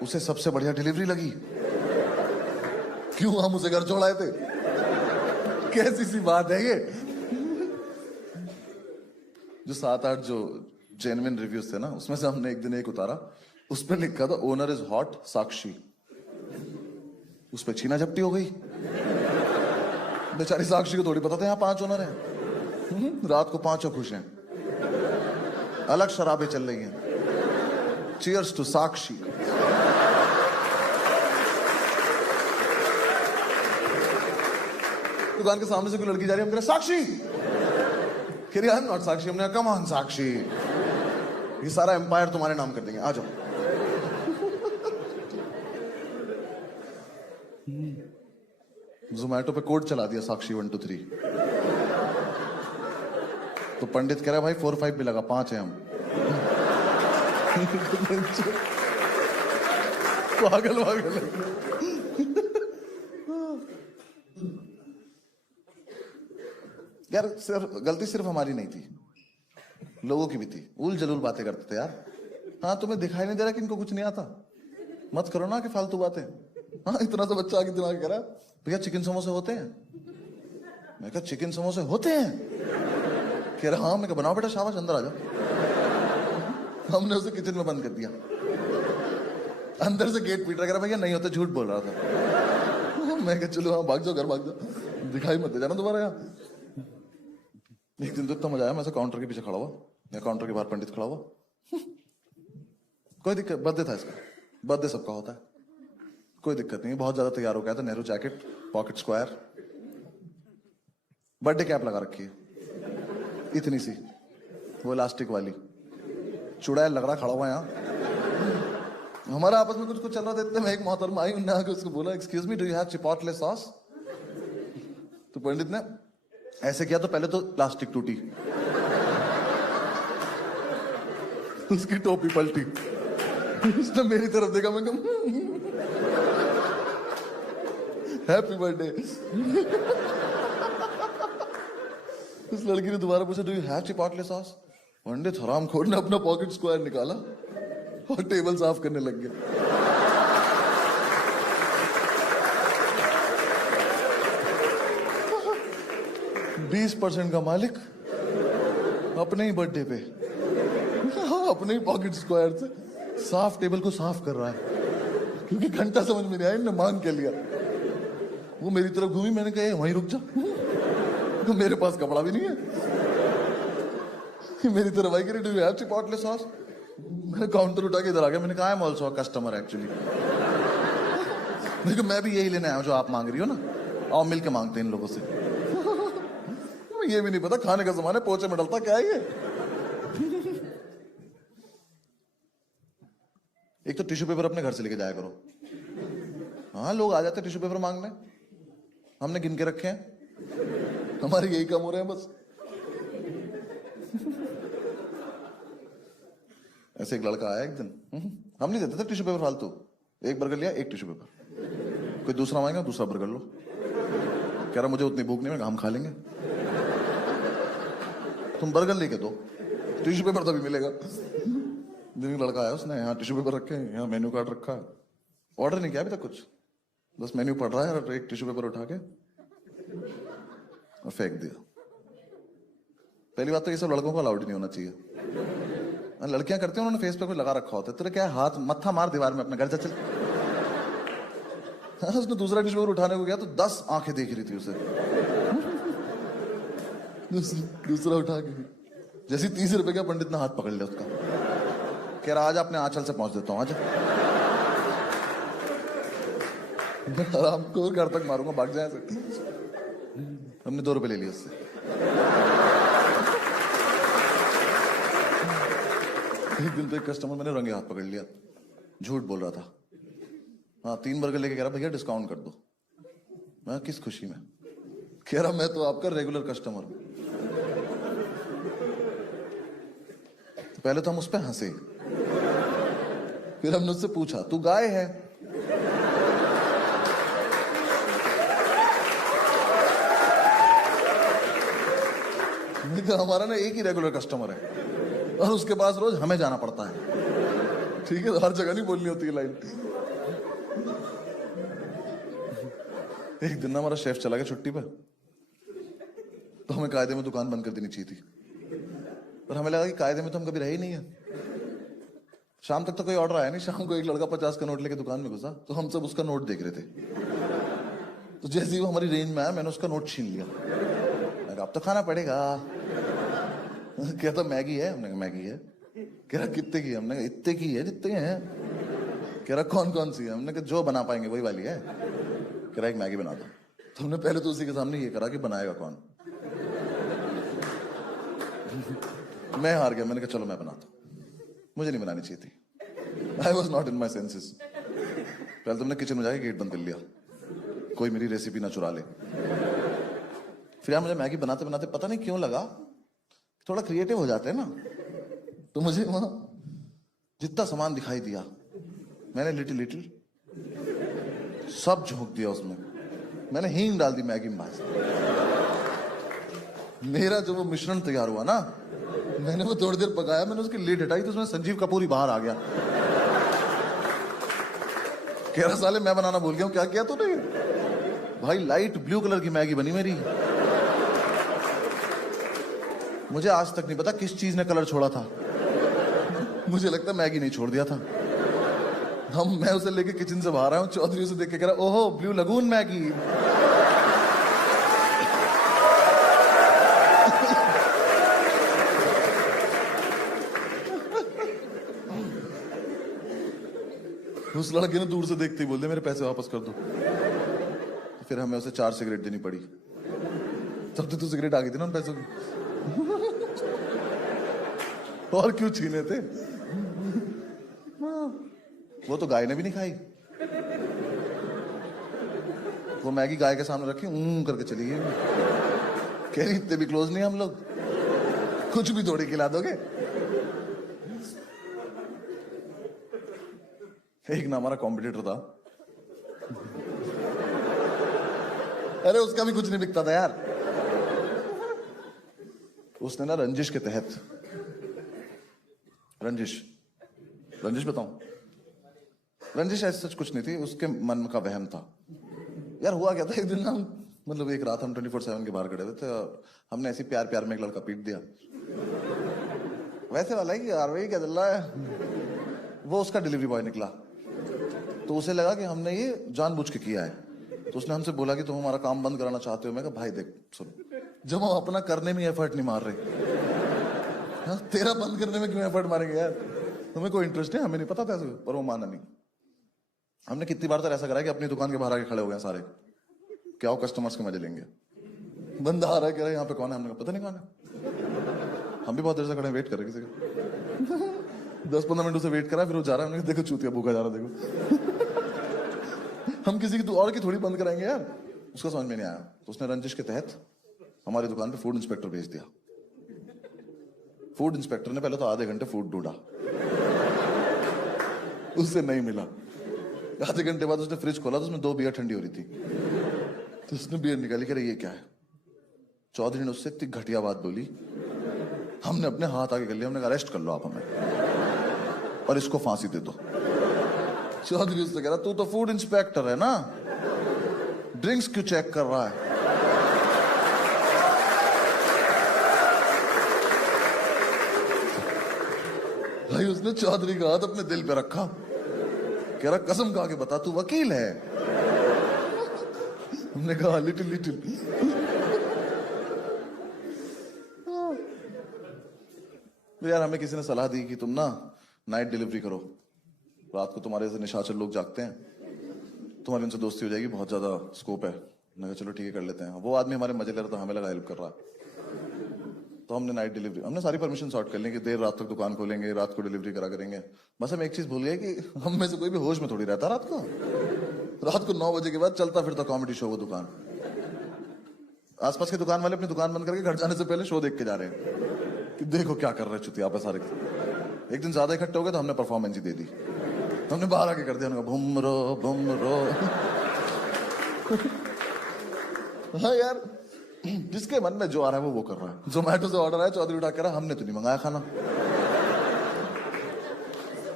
उसे सबसे बढ़िया डिलीवरी लगी, क्यों हम उसे घर छोड़ाए थे? कैसी सी बात है ये? जो 7-8 जो जेन्युइन रिव्यूज थे ना, उसमें से हमने एक दिन एक उतारा, उस पर लिखा था ओनर इज हॉट साक्षी। उस पर छीना झपटी हो गई। बेचारी साक्षी को थोड़ी पता था यहाँ 5 ओनर हैं। रात को 5 खुश हैं, अलग शराबें चल रही हैं। चीयर्स टू साक्षी। दुकान के सामने से कोई लड़की जा रही है, हम कह रहे साक्षी, कह रही आई एम नॉट साक्षी। हमने कम ऑन साक्षी, ये सारा एम्पायर तुम्हारे नाम कर देंगे, आ जाओ। जोमैटो पे कोड चला दिया साक्षी 1 2 3। तो पंडित कह रहा है भाई 4 5 भी लगा, 5 है हम। पागल पागल। यार गलती सिर्फ हमारी नहीं थी, लोगों की भी थी। उल जलूल बातें करते थे यार। हाँ तुम्हें दिखाई नहीं दे रहा कि इनको कुछ नहीं आता, मत करो ना कि फालतू बातें। हाँ इतना सा बच्चा आगे दिमाग कह रहा भैया चिकन समोसे होते हैं। मैं कहा चिकन समोसे होते हैं? कह रहा हाँ। मैं कहा बनाओ बेटा, शाबाश अंदर आ जाओ। हमने उसे किचन में बंद कर दिया। अंदर से गेट पीट रहा, कह रहा भैया नहीं होता, झूठ बोल रहा था। मैं कहा चलो हाँ भाग जाओ, घर भाग जाओ, दिखाई मत दे जाना दोबारा यहाँ। एक दिन तो इतना मजा आया, मैं काउंटर के पीछे खड़ा हुआ या काउंटर के बाहर पंडित खड़ा हुआ। कोई दिक्कत, बर्थडे था इसका, बर्थडे सबका होता है, कोई दिक्कत नहीं। बहुत ज्यादा तैयार हो गया था, Nehru jacket, pocket square, birthday cap लगा रखी है इतनी सी, वो इलास्टिक वाली, चुड़ैल लग रहा खड़ा हुआ यहाँ। हमारा आपस में कुछ चल रहा था, इतने में एक मोहतरमा आई, उन्होंने आके उसको बोला excuse me do you have chipotle sauce? तो पंडित ने ऐसे किया तो पहले तो प्लास्टिक टूटी, उसकी टोपी पलटी, उसने मेरी तरफ देखा, मैं कहा हैप्पी बर्थडे। उस लड़की ने दोबारा पूछा do you have chipotle sauce? Pandit हरामखोर ने अपना पॉकेट स्क्वायर निकाला और टेबल साफ करने लग गया। 20% का मालिक अपने ही बर्थडे पे अपने ही पॉकेट स्क्वायर से साफ टेबल को साफ कर रहा है, क्योंकि घंटा समझ में नहीं आया, इन्होंने मांग के लिया। वो मेरी तरफ घूमी, मैंने कहा वहीं रुक जा, तो मेरे पास कपड़ा भी नहीं है। मेरी तरफ आई, do you have chipotle sauce? मैंने काउंटर उठा के इधर आ गया, मैंने कहा I am also a customer actually. मैं भी यही लेने आया हूं जो आप मांग रही हो ना, आओ मिलके मांगते हैं इन लोगों से। ये भी नहीं पता खाने का सामान है, पोचे में डलता क्या है ये। एक तो टिश्यू पेपर अपने घर से लेके जाया करो। हाँ लोग आ जाते टिश्यू पेपर मांगने, हमने गिन के रखे हैं, हमारे यही काम हो रहे हैं बस। ऐसे एक लड़का आया एक दिन, हम नहीं देते थे टिश्यू पेपर फालतू, एक बर्गर लिया, एक टिश्यू पेपर, कोई दूसरा मांगेगा दूसरा बर्गर लो। कह रहा मुझे उतनी भूख नहीं, मैं हम खा लेंगे, तुम बर्गर लेके दो, टिश्यू पेपर तभी मिलेगा। दिन लड़का आया, उसने यहाँ टिश्यू पेपर रखे हैं, यहाँ मेन्यू कार्ड रखा है, ऑर्डर नहीं किया अभी तक कुछ, बस मेन्यू पढ़ रहा है और एक टिश्यू पेपर उठा के और फेंक दिया। पहली बात तो ये सब लड़कों को अलाउड नहीं होना चाहिए, लड़कियां करती हैं, उन्होंने फेस पे कोई लगा रखा होता है, तेरे क्या हाथ मत्था मार दीवार में, अपने घर जा चल। उसने दूसरा टिश्यू पेपर उठाने को गया तो 10 आंखें देख रही थी उसे। दूसरा उठा के जैसे 30 रुपए का पंडित ने हाथ पकड़ लिया उसका, कह रहा आज अपने आंचल से पहुंच देता हूं आज। मैं आराम को घर तक मारूंगा, भाग जाए। हमने 2 रुपए ले लिए उससे। एक दिन तो एक कस्टमर मैंने रंगे हाथ पकड़ लिया, झूठ बोल रहा था। हाँ 3 बर्गर लेके कह रहा भैया डिस्काउंट कर दो। मैं किस खुशी में? कह रहा मैं तो आपका रेगुलर कस्टमर हूं। तो पहले तो हम उस पर हंसे, फिर हमने उससे पूछा तू गाय है? हमारा ना एक ही रेगुलर कस्टमर है और उसके पास रोज हमें जाना पड़ता है। ठीक है, हर जगह नहीं बोलनी होती है लाइन। एक दिन ना हमारा शेफ चला गया छुट्टी पर, तो हमें कायदे में दुकान बंद कर देनी चाहिए थी, पर हमें लगा कि कायदे में तो हम कभी रहे ही नहीं है। शाम तक तो कोई ऑर्डर आया नहीं। शाम को एक लड़का 50 का नोट लेके दुकान में घुसा, तो हम सब उसका नोट देख रहे थे। तो जैसे ही वो हमारी रेंज में आया, मैंने उसका नोट छीन लिया। अब तो खाना पड़ेगा। कहता मैगी है? हमने कहा मैगी है। कह रहा कितने की है? हमने कहा इतने की है जितने हैं। कह रहा कौन कौन सी है? हमने कहा जो बना पाएंगे वही वाली है। कह रहा एक मैगी बना दो। तो हमने पहले तो उसी के सामने ये करा कि बनाएगा कौन। मैं हार गया, मैंने कहा चलो मैं बनाता हूं। मुझे नहीं बनानी चाहिए थी। I was not in my senses. पहले तो हमने किचन में जाके गेट बंद कर लिया, कोई मेरी रेसिपी ना चुरा ले। फिर यार मुझे मैगी बनाते बनाते पता नहीं क्यों लगा थोड़ा क्रिएटिव हो जाते हैं ना, तो मुझे वहां जितना सामान दिखाई दिया मैंने लिटिल लिटिल सब झोंक दिया उसमें। मैंने हींग डाल दी मैगी में भाई। मेरा जो वो मिश्रण तैयार हुआ ना, मैंने वो थोड़ी देर पकाया, मैंने उसकी लीड हटाई तो उसमें संजीव कपूर ही बाहर आ गया। कह रहा साले मैं बनाना भूल गया हूं, क्या किया तूने? भाई लाइट ब्लू कलर की मैगी बनी मेरी। मुझे आज तक नहीं पता किस चीज ने कलर छोड़ा था। मुझे लगता मैगी नहीं छोड़ दिया था। मैं उसे लेके किचन से बाहर आया हूं, चौधरी उसे देख के कह रहा ओहो ब्लू लगून मैगी। उस लड़के ने दूर से देखते ही बोल दिया मेरे पैसे वापस कर दो। फिर हमें उसे 4 सिगरेट देनी पड़ी। तब तो सिगरेट आ गई थी ना उन पैसों की। और क्यों छीने थे? वो तो गाय ने भी नहीं खाई। वो मैगी गाय के सामने रखी करके चली गई। कह रही इतने भी क्लोज नहीं हम लोग, कुछ भी थोड़ी खिला दोगे। एक ना हमारा कॉम्पिटिटर था, अरे उसका भी कुछ नहीं बिकता था यार। उसने ना रंजिश के तहत, रंजिश बताऊं, रंजिश ऐसा सच कुछ नहीं थी, उसके मन का वहम था। यार हुआ क्या था, एक दिन ना मतलब एक रात हम 24/7 के बाहर खड़े हुए थे और हमने ऐसी प्यार प्यार में एक लड़का पीट दिया। वैसे वाला ही यार वही क्या चल रहा है। वो उसका डिलीवरी बॉय निकला, तो उसे लगा कि हमने ये जानबूझ के किया है। तो उसने हमसे बोला कि तुम हमारा काम बंद कराना चाहते हो। मैं कहा भाई देख सुन, जब हम अपना करने में एफर्ट नहीं मार रहे, हाँ, तेरा बंद करने में क्यों एफर्ट मारेंगे यार? तुम्हें कोई इंटरेस्ट है? हमें नहीं पता था ऐसे, पर वो माना नहीं। हमने कितनी बार तो ऐसा करा कि अपनी दुकान के बाहर आके खड़े हो गए सारे, क्या हो कस्टमर्स के मजे लेंगे। बंदा आ रहा है, कह रहा है यहाँ पे कौन है? हमने कहा पता नहीं कौन है। हम भी बहुत देर से खड़े वेट कर रहे किसी का। 10-15 मिनट से वेट करा, फिर वो जा रहा है। हमने देखो चूतिया भूखा जा रहा, देखो। हम किसी की और की थोड़ी बंद कराएंगे यार। उसका समझ में नहीं आया, तो उसने रंजिश के तहत हमारी दुकान पे फूड इंस्पेक्टर भेज दिया। फूड इंस्पेक्टर ने पहले तो आधे घंटे फूड ढूंढा, उससे नहीं मिला। आधे घंटे बाद उसने फ्रिज खोला तो उसमें 2 बियर ठंडी हो रही थी। तो उसने बियर निकाली, कह रही ये क्या है? चौधरी ने उससे इतनी घटिया बात बोली, हमने अपने हाथ आगे कर लिया। हमने कहा अरेस्ट कर लो आप हमें और इसको फांसी दे दो। चौधरी उससे कह रहा तू तो फूड इंस्पेक्टर है ना, ड्रिंक्स क्यों चेक कर रहा है? भाई उसने चौधरी का हाथ अपने दिल पे रखा, कह रहा कसम खा के बता तू वकील है? हमने कहा लिटिल लिटिल। तो यार हमें किसी ने सलाह दी कि तुम ना नाइट डिलीवरी करो, रात को तुम्हारे जैसे निशाचर लोग जागते हैं, तुम्हारी उनसे दोस्ती हो जाएगी, बहुत ज्यादा स्कोप है। मैंने कहा चलो ठीक है कर लेते हैं। वो आदमी हमारे मजे कर रहा था, हमें लगा हेल्प कर रहा। तो हमने नाइट डिलीवरी, हमने सारी परमिशन सॉर्ट कर ली कि देर रात तक दुकान खोलेंगे, रात को डिलीवरी करा करेंगे। बस हम एक चीज भूल गए कि हम में से कोई भी होश में थोड़ी रहता रात को। रात को 9 बजे के बाद चलता फिरता कॉमेडी शो वो दुकान। आसपास के दुकान वाले अपनी दुकान बंद करके घर जाने से पहले शो देख के जा रहे हैं कि देखो क्या कर रहे हैं चुतिया पे सारे। एक दिन ज्यादा इकट्ठे हो गए तो हमने परफॉर्मेंस ही दे दी, हमने बाहर आके कर दिया, हमने कहा बुम रो। हाँ यार, जिसके मन में जो आ रहा है वो कर रहा है। जोमेटो से ऑर्डर आया, चौधरी उठा कह रहा हमने तो नहीं मंगाया खाना।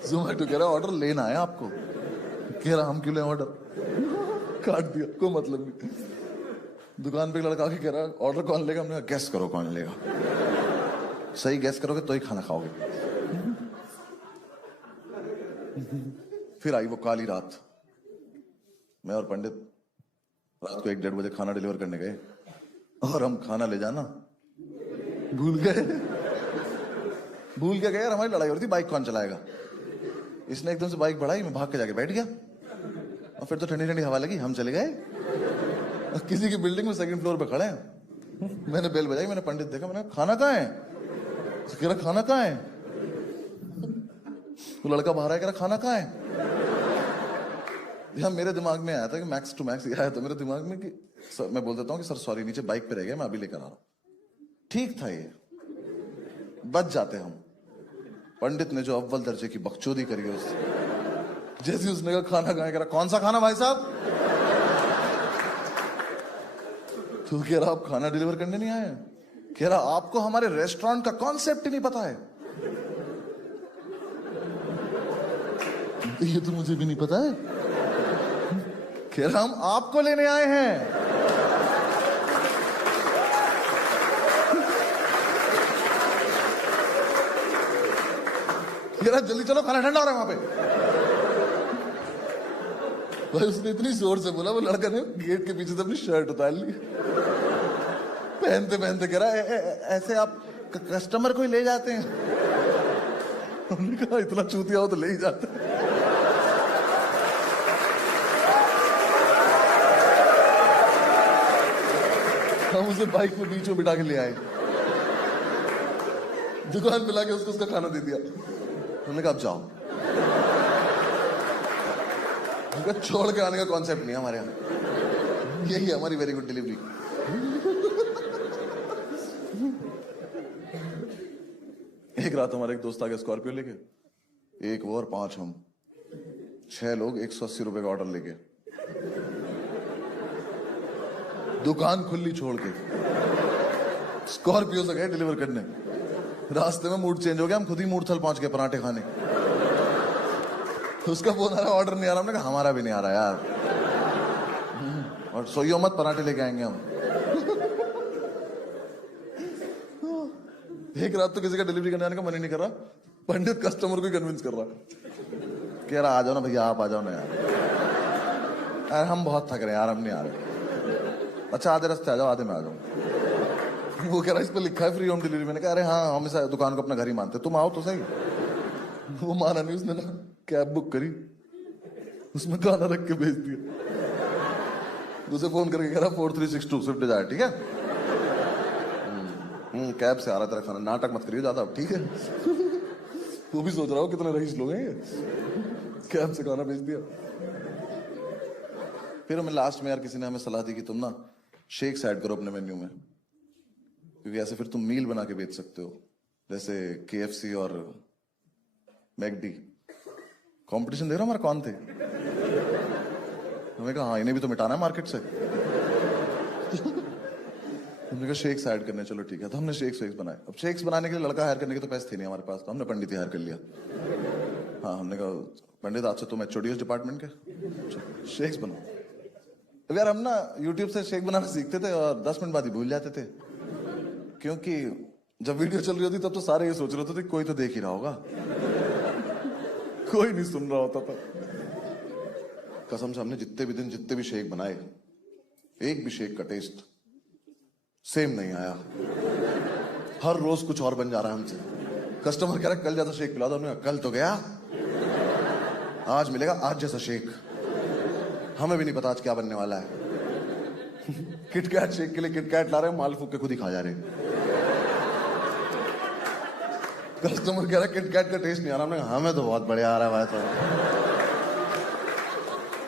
जोमेटो कह रहा ऑर्डर लेना है आपको, कह रहा हम क्यों लें ऑर्डर, काट दिया, कोई मतलब नहीं। दुकान पे एक लड़का के कह रहा ऑर्डर कौन लेगा, हमने कहा गेस करो कौन लेगा, सही गेस करोगे तो ही खाना खाओगे। फिर आई वो काली रात, मैं और पंडित रात को 1-1:30 बजे खाना डिलीवर करने गए और हम खाना ले जाना भूल गए। भूल के गए यार, हमारी लड़ाई हो रही थी बाइक कौन चलाएगा। इसने एकदम से बाइक बढ़ाई, मैं भाग के जाके बैठ गया और फिर तो ठंडी ठंडी हवा लगी, हम चले गए। किसी की बिल्डिंग में 2nd फ्लोर पे खड़े हैं। मैंने बेल बजाई, मैंने पंडित देखा, मैंने खाना कहाँ है, कह रहा खाना कहाँ है। वो लड़का बाहर आया, कह रहा खाना कहाँ है। यार मेरे दिमाग में आया था कि मैक्स टू मैक्स आया था मेरे दिमाग में कि सर, मैं बोल देता हूँ कि सर सॉरी नीचे बाइक पे रह गया, मैं अभी लेकर आ रहा हूँ। ठीक था, ये बच जाते हम। पंडित ने जो अव्वल दर्जे की बकचोदी करी उससे, जैसे उसने कहा खाना कहाँ है, कह रहा कौन सा खाना भाई साहब। तो कह रहा आप खाना डिलीवर करने नहीं आए, कह रहा आपको हमारे रेस्टोरेंट का कॉन्सेप्ट ही नहीं पता है। ये तो मुझे भी नहीं पता है, कह रहा हम आपको लेने आए हैं। कह रहा जल्दी चलो खाना ठंडा हो रहा है वहां पे। भाई उसने इतनी जोर से बोला, वो लड़का ने गेट के पीछे से अपनी शर्ट उतार ली। पहनते पहनते कह रहा ऐसे आप कस्टमर को ही ले जाते हैं। हमने कहा इतना चूतिया हो तो ले ही जाते हैं। हम उसे बाइक में बीच में बिठा के ले आए, दुकान पे लाके उसको उसका खाना दे दिया। हमने कहा अब जाओ। उनका छोड़ के आने का कॉन्सेप्ट नहीं है हमारे यहाँ, यही है हमारी वेरी गुड डिलीवरी। एक रात हमारे एक दोस्त आ गया स्कॉर्पियो लेके, एक वो और 5 हम, 6 लोग 180 रुपए का ऑर्डर लेके, दुकान खुली छोड़ के स्कॉर्पियो से गए डिलीवर करने। रास्ते में मूड चेंज हो गया, हम खुद ही मूर्थल पहुंच गए पराठे खाने। उसका फोन आ रहा ऑर्डर नहीं आ रहा, हमने कहा हमारा भी नहीं आ रहा यार, और सोइयो मत पराठे लेके आएंगे हम। एक रात तो किसी का डिलीवरी करने आने का मन ही नहीं कर रहा, पंडित कस्टमर को कन्विंस कर रहा, कह रहा आ जाओ ना भैया, आप आ जाओ ना यार, हम बहुत थक रहे हैं यार, हम नहीं आ रहे। अच्छा आधे रास्ते आ जाओ, आधे में आ जाओ। वो कह रहा इस पर लिखा है फ्री होम डिलीवरी। मैंने कहा अरे हाँ, हम इस दुकान को अपना घर ही मानते, तुम आओ तो सही। वो माना नहीं, उसने ना कैब बुक करी, उसमें खाना रख के भेज दिया। उसे फोन करके कह रहा 4362 स्विफ्ट डिजायर, ठीक है। कैब से आ रहा तेरा खाना, नाटक मत करिए ज्यादा, ठीक है। वो भी सोच रहा हो कितने रईस लोग हैं ये, कैब से खाना भेज दिया। फिर हमें लास्ट में यार किसी ने हमें सलाह दी कि तुम ना शेक्स ऐड करो अपने मेन्यू में, क्योंकि ऐसे फिर तुम मील बना के बेच सकते हो, जैसे KFC और मैकडी। कंपटीशन देख रहा हमारा कौन थे। हमें कहा हाँ इन्हें भी तो मिटाना है मार्केट से। हमने कहा शेक्स ऐड करने, चलो ठीक है। तो हमने शेक्स बनाए। अब शेक्स बनाने के लिए लड़का हायर करने के तो पैसे थे नहीं हमारे पास, तो हमने पंडित ही हायर कर लिया। हाँ, हमने कहा पंडित आज से तुम HOD डिपार्टमेंट के, शेक्स बनाओ। अब यार हम ना यूट्यूब से शेक बनाना सीखते थे और 10 मिनट बाद ही भूल जाते थे, क्योंकि जब वीडियो चल रही होती तब तो सारे ये सोच रहे होते थे कोई तो देख ही रहा होगा, कोई नहीं सुन रहा होता था। कसम से हमने जितने भी दिन जितने भी शेक बनाए, एक भी शेक का टेस्ट सेम नहीं आया। हर रोज कुछ और बन जा रहा है हमसे, कस्टमर कह रहा है कल जैसा शेक पिला दो। हमने कहा, कल तो गया, आज मिलेगा आज जैसा शेक। हमें भी नहीं पता आज क्या बनने वाला है। किटकैट शेक के लिए किटकैट ला रहे हैं, माल फूक के खुद ही खा जा रहे हैं। कस्टमर कह रहा है किटकैट का टेस्ट नहीं आ रहा। हमने कहा, हमें तो बहुत बढ़िया आ रहा है भाई।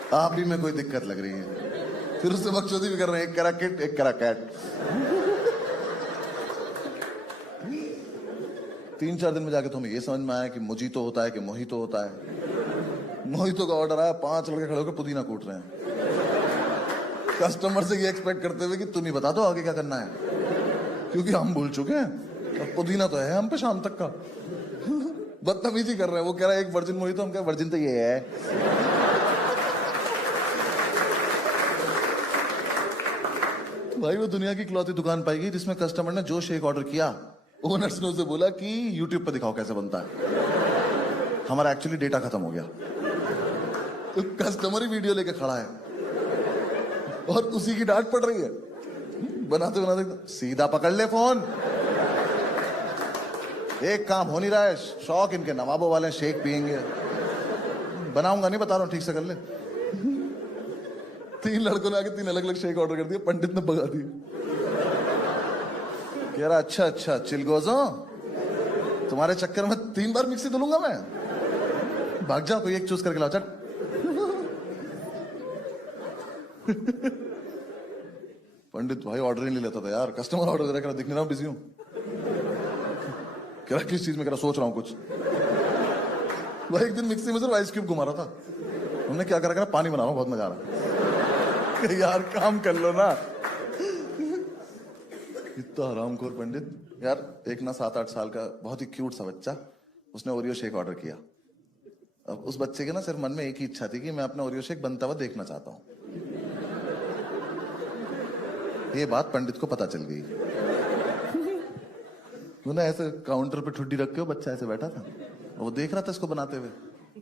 तो आप ही में कोई दिक्कत लग रही है। फिर उससे बकचोदी भी कर रहे हैं, एक करा किट एक करा कैट। 3-4 दिन में जाके तो हमें ये समझ में आया कि मोजीतो होता है कि मोहितो होता है। मोहितो का ऑर्डर आया, 5 लड़के खड़े होकर पुदीना कूट रहे हैं, कस्टमर से ये एक्सपेक्ट करते हुए कि तुम ही बता दो आगे क्या करना है, क्योंकि हम भूल चुके हैं। अब पुदीना तो है हम पे शाम तक का। बदतमीजी कर रहे हैं। वो कह रहा है एक वर्जिन मोहितो, हम कह वर्जिन तो ये है। भाई वो दुनिया की इकलौती दुकान पाएगी जिसमें कस्टमर ने जो शेक ऑर्डर किया, ओनर्स ने उसे बोला कि यूट्यूब पर दिखाओ कैसे बनता है। हमारा एक्चुअली डेटा खत्म हो गया, तो कस्टमर ही वीडियो लेके खड़ा है और उसी की डांट पड़ रही है। बनाते बनाते सीधा पकड़ ले फोन। एक काम हो नहीं रहा है, शौक इनके नवाबों वाले शेक पियेंगे। बनाऊंगा नहीं, बता रहा हूं, ठीक से कर ले। 3 लड़कों ने आके 3 अलग अलग शेक ऑर्डर कर दिए, पंडित ने भगा दिया। कह रहा अच्छा अच्छा चिलगोजो, तुम्हारे चक्कर में 3 बार मिक्सी धुलूंगा मैं, भाग जा, कोई एक चूज करके लाओ, चट। पंडित भाई ऑर्डर ही नहीं लेता था यार, कस्टमर ऑर्डर दे रहा, दिख नहीं रहा हूं, बिजी हूं। कह रहा किस चीज में, कह रहा सोच रहा हूं कुछ। भाई एक दिन मिक्सी में सिर्फ आइस क्यूब घुमा रहा था, हमने क्या करा, पानी बना रहा हूं, बहुत मजा आ रहा है। यार काम कर लो ना। इतना हरामखोर पंडित। यार एक ना 7-8 साल का बहुत ही क्यूट सा बच्चा, उसने ओरियो शेक ऑर्डर किया। अब उस बच्चे के ना सिर्फ मन में एक ही इच्छा थी कि मैं अपना ओरियो शेक बनता हुआ देखना चाहता हूं। ये बात पंडित को पता चल गई। वो ना ऐसे काउंटर पे ठुड्डी रख के बच्चा ऐसे बैठा था, वो देख रहा था इसको बनाते हुए,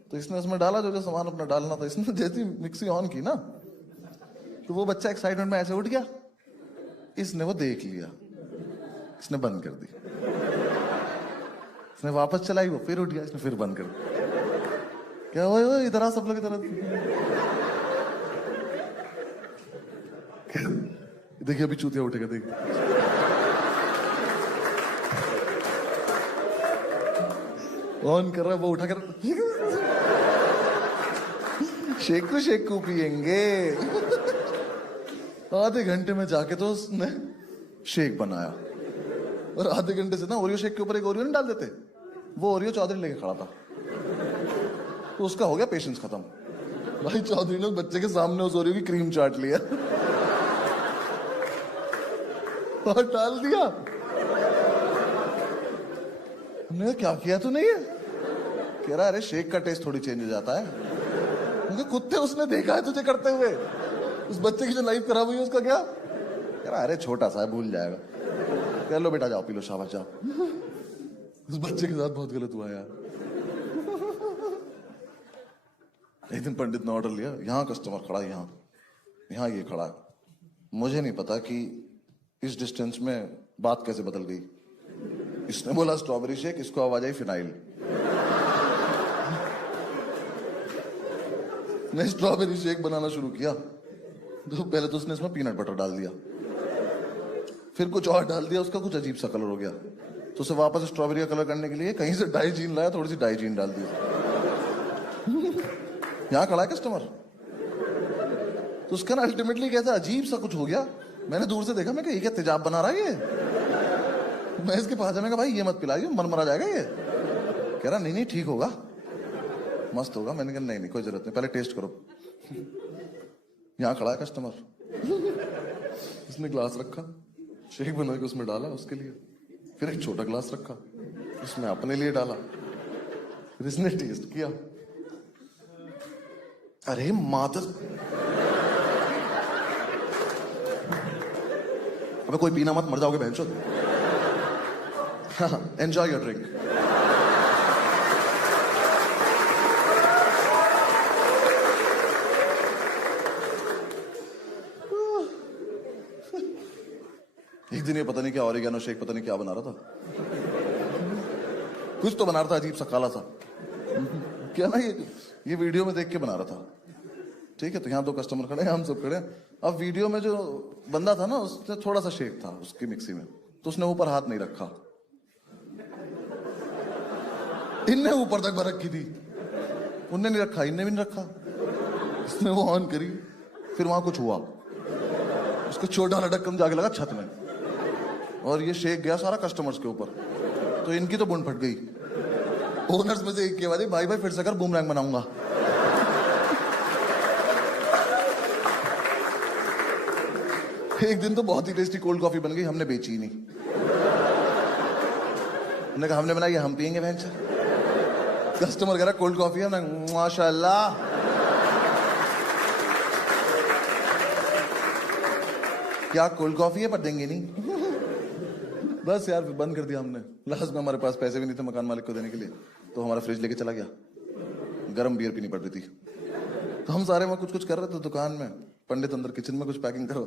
तो इसने उसमें डाला जो जो सामान अपना डालना था। इसने जैसी मिक्सी ऑन की ना, तो वो बच्चा एक्साइटमेंट में ऐसे उठ गया, इसने वो देख लिया, इसने बंद कर दी। इसने वापस चलाई, वो फिर उठ गया, इसने फिर बंद कर दी। क्या वो इधर आ, सब लोग इधर। देखिए अभी चूतिया उठेगा, देखिए। ऑन कर रहा है, वो उठा कर शेकू शेकू पियेंगे। आधे घंटे में जाके तो उसने शेक बनाया, और आधे घंटे से ना ओरियो शेक के ऊपर एक ओरियो नहीं डाल देते, वो ओरियो चौधरी लेके खड़ा था, तो उसका हो गया पेशेंस खत्म। भाई चौधरी ने बच्चे के सामने उस ओरियो की क्रीम चाट लिया और डाल दिया। हमने क्या किया तूने ये? कह रहा अरे शेक का टेस्ट थोड़ी चेंज हो जाता है। क्योंकि कुत्ते उसने देखा है तुझे करते हुए, उस बच्चे की जो लाइफ खराब हुई उसका क्या? कह रहा अरे छोटा सा है, भूल जाएगा। कह लो बेटा जाओ पी लो, शाबाश जाओ। उस बच्चे के साथ बहुत गलत हुआ यार। एक दिन पंडित ने ऑर्डर लिया, यहाँ कस्टमर खड़ा है, यहाँ ये खड़ा है। मुझे नहीं पता कि इस डिस्टेंस में बात कैसे बदल गई। इसने बोला स्ट्रॉबेरी शेक, इसको आवाज आई फिनाइल। ने स्ट्रॉबेरी शेक बनाना शुरू किया, तो पहले तो उसने इसमें पीनट बटर डाल दिया, फिर कुछ और डाल दिया, उसका कुछ अजीब सा कलर हो गया, तो उसे वापस स्ट्रॉबेरी का कलर करने के लिए कहीं से डाइजीन लाया, थोड़ी सी डाइजीन डाल दी। यहां खड़ा है कस्टमर, तो उसका ना अल्टीमेटली कैसा अजीब सा कुछ हो गया। मैंने दूर से देखा, मैं ये क्या तेजाब बना रहा है ये? मैं इसके पास जाने का, भाई ये मत पिलाइए, मरा जाएगा ये। कह रहा नहीं ठीक होगा, मस्त होगा। मैंने कहा नहीं कोई जरूरत नहीं, पहले टेस्ट करो। यहां खड़ा है कस्टमर, उसने ग्लास रखा, शेक बना के उसमें डाला उसके लिए, फिर एक छोटा ग्लास रखा, उसमें अपने लिए डाला, फिर इसने टेस्ट किया। अरे मादर, अबे कोई पीना मत, मर जाओगे बहनचोद। Enjoy your drink. एक दिन ये पता नहीं क्या ऑरिगेनो शेक पता नहीं क्या बना रहा था, कुछ तो बना रहा था अजीब सा काला सा। क्या ना ये वीडियो में देख के बना रहा था। ठीक है, तो यहाँ 2 कस्टमर खड़े हैं, हम सब खड़े हैं। अब वीडियो में जो बंदा था ना, उसने थोड़ा सा शेक था उसकी मिक्सी में, तो उसने ऊपर हाथ नहीं रखा। इनने ऊपर तक भर रखी थी, उनने नहीं रखा, इनने भी नहीं रखा। इसने वो ऑन करी, फिर वहां कुछ हुआ, उसका छोटा वाला ढक्कन जाके लगा छत में, और ये शेक गया सारा कस्टमर्स के ऊपर। तो इनकी तो बुन फट गई। ओनर्स में से एक की आवाज, भाई भाई फिर से कर, बूमरैंग बनाऊंगा। एक दिन तो बहुत ही टेस्टी कोल्ड कॉफी बन गई, हमने बेची ही नहीं। हमने कहा हमने बनाई है, हम पियेंगे बहन से। कस्टमर कह रहा कोल्ड कॉफी है, हमने माशाल्लाह। क्या कोल्ड कॉफी है, पर देंगे नहीं। बस यार बंद कर दिया हमने। लास्ट में हमारे पास पैसे भी नहीं थे मकान मालिक को देने के लिए, तो हमारा फ्रिज लेके चला गया। गर्म बियर पीनी पड़ रही थी, तो हम सारे में कुछ कुछ कर रहे थे दुकान में। पंडित अंदर किचन में कुछ पैकिंग करो।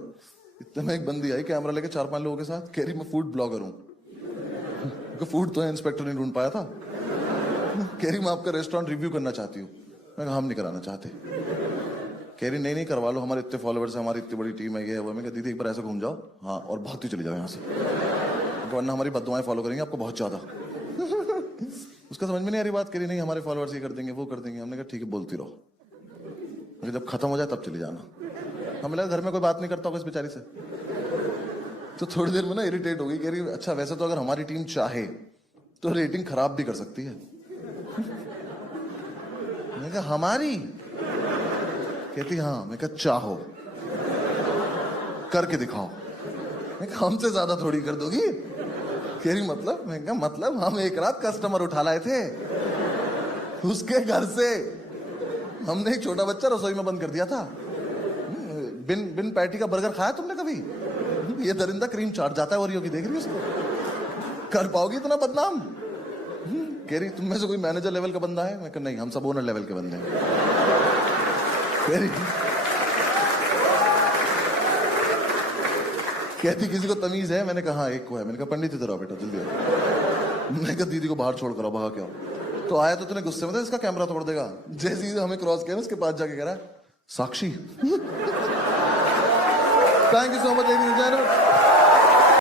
इतने में एक बंदी आई कैमरा लेके 4-5 लोगों के साथ, कह रही मैं फूड ब्लॉगर हूँ। फूड तो इंस्पेक्टर नहीं ढूंढ पाया था। कह रही मैं आपका रेस्टोरेंट रिव्यू करना चाहती हूँ। मैं कहा हम नहीं कराना चाहते। कह रही नहीं करवा लो, हमारे इतने फॉलोअर्स हैं, हमारी इतनी बड़ी टीम है, ये है वो। मैं कहा दीदी एक बार ऐसे घूम जाओ, हाँ, और भागती चली जाओ यहाँ से, वरना हमारी बददुआएं फॉलो करेंगे आपको बहुत ज्यादा। उसका समझ में नहीं आ रही बात। करी नहीं हमारे फॉलोअर्स ये कर देंगे वो कर देंगे। हमने कहा ठीक है बोलती रहो, जब खत्म हो जाए तब चली जाना। हमें लगा घर में कोई बात नहीं करता होगा इस बेचारी से। तो थोड़ी देर में ना इरिटेट हो गई। कह रही अच्छा वैसे तो अगर हमारी टीम चाहे तो रेटिंग खराब भी कर सकती है। मैंने कहा हमारी? कहती हाँ। मैं कहा चाहो करके दिखाओ। मैं कहा हमसे ज्यादा थोड़ी कर दोगी। कह रही मतलब? मैं कहा मतलब हम एक रात कस्टमर उठा लाए थे उसके घर से। हमने एक छोटा बच्चा रसोई में बंद कर दिया था। बिन पैटी का बर्गर खाया तुमने कभी? ये दरिंदा क्रीम चाट जाता है ओरियो की, देख रही है उसको? कर पाओगी इतना बदनाम? कह रही तुम में से कोई मैनेजर लेवल का बंदा है? मैं कहा नहीं, हम सब ओनर लेवल के बंदे हैं। कह रही कहती किसी को तमीज है? मैंने कहा हाँ एक को है। मैंने कहा पंडित इधर आओ बेटा जल्दी आओ। मैंने कहा दीदी को बाहर छोड़ कर आओ, भगा क्या। तो आया तो तूने गुस्से में था इसका कैमरा तोड़ देगा। जैसे ही हमें क्रॉस किया उसके पास जाके कह रहा है Sakshi. Thank you so much.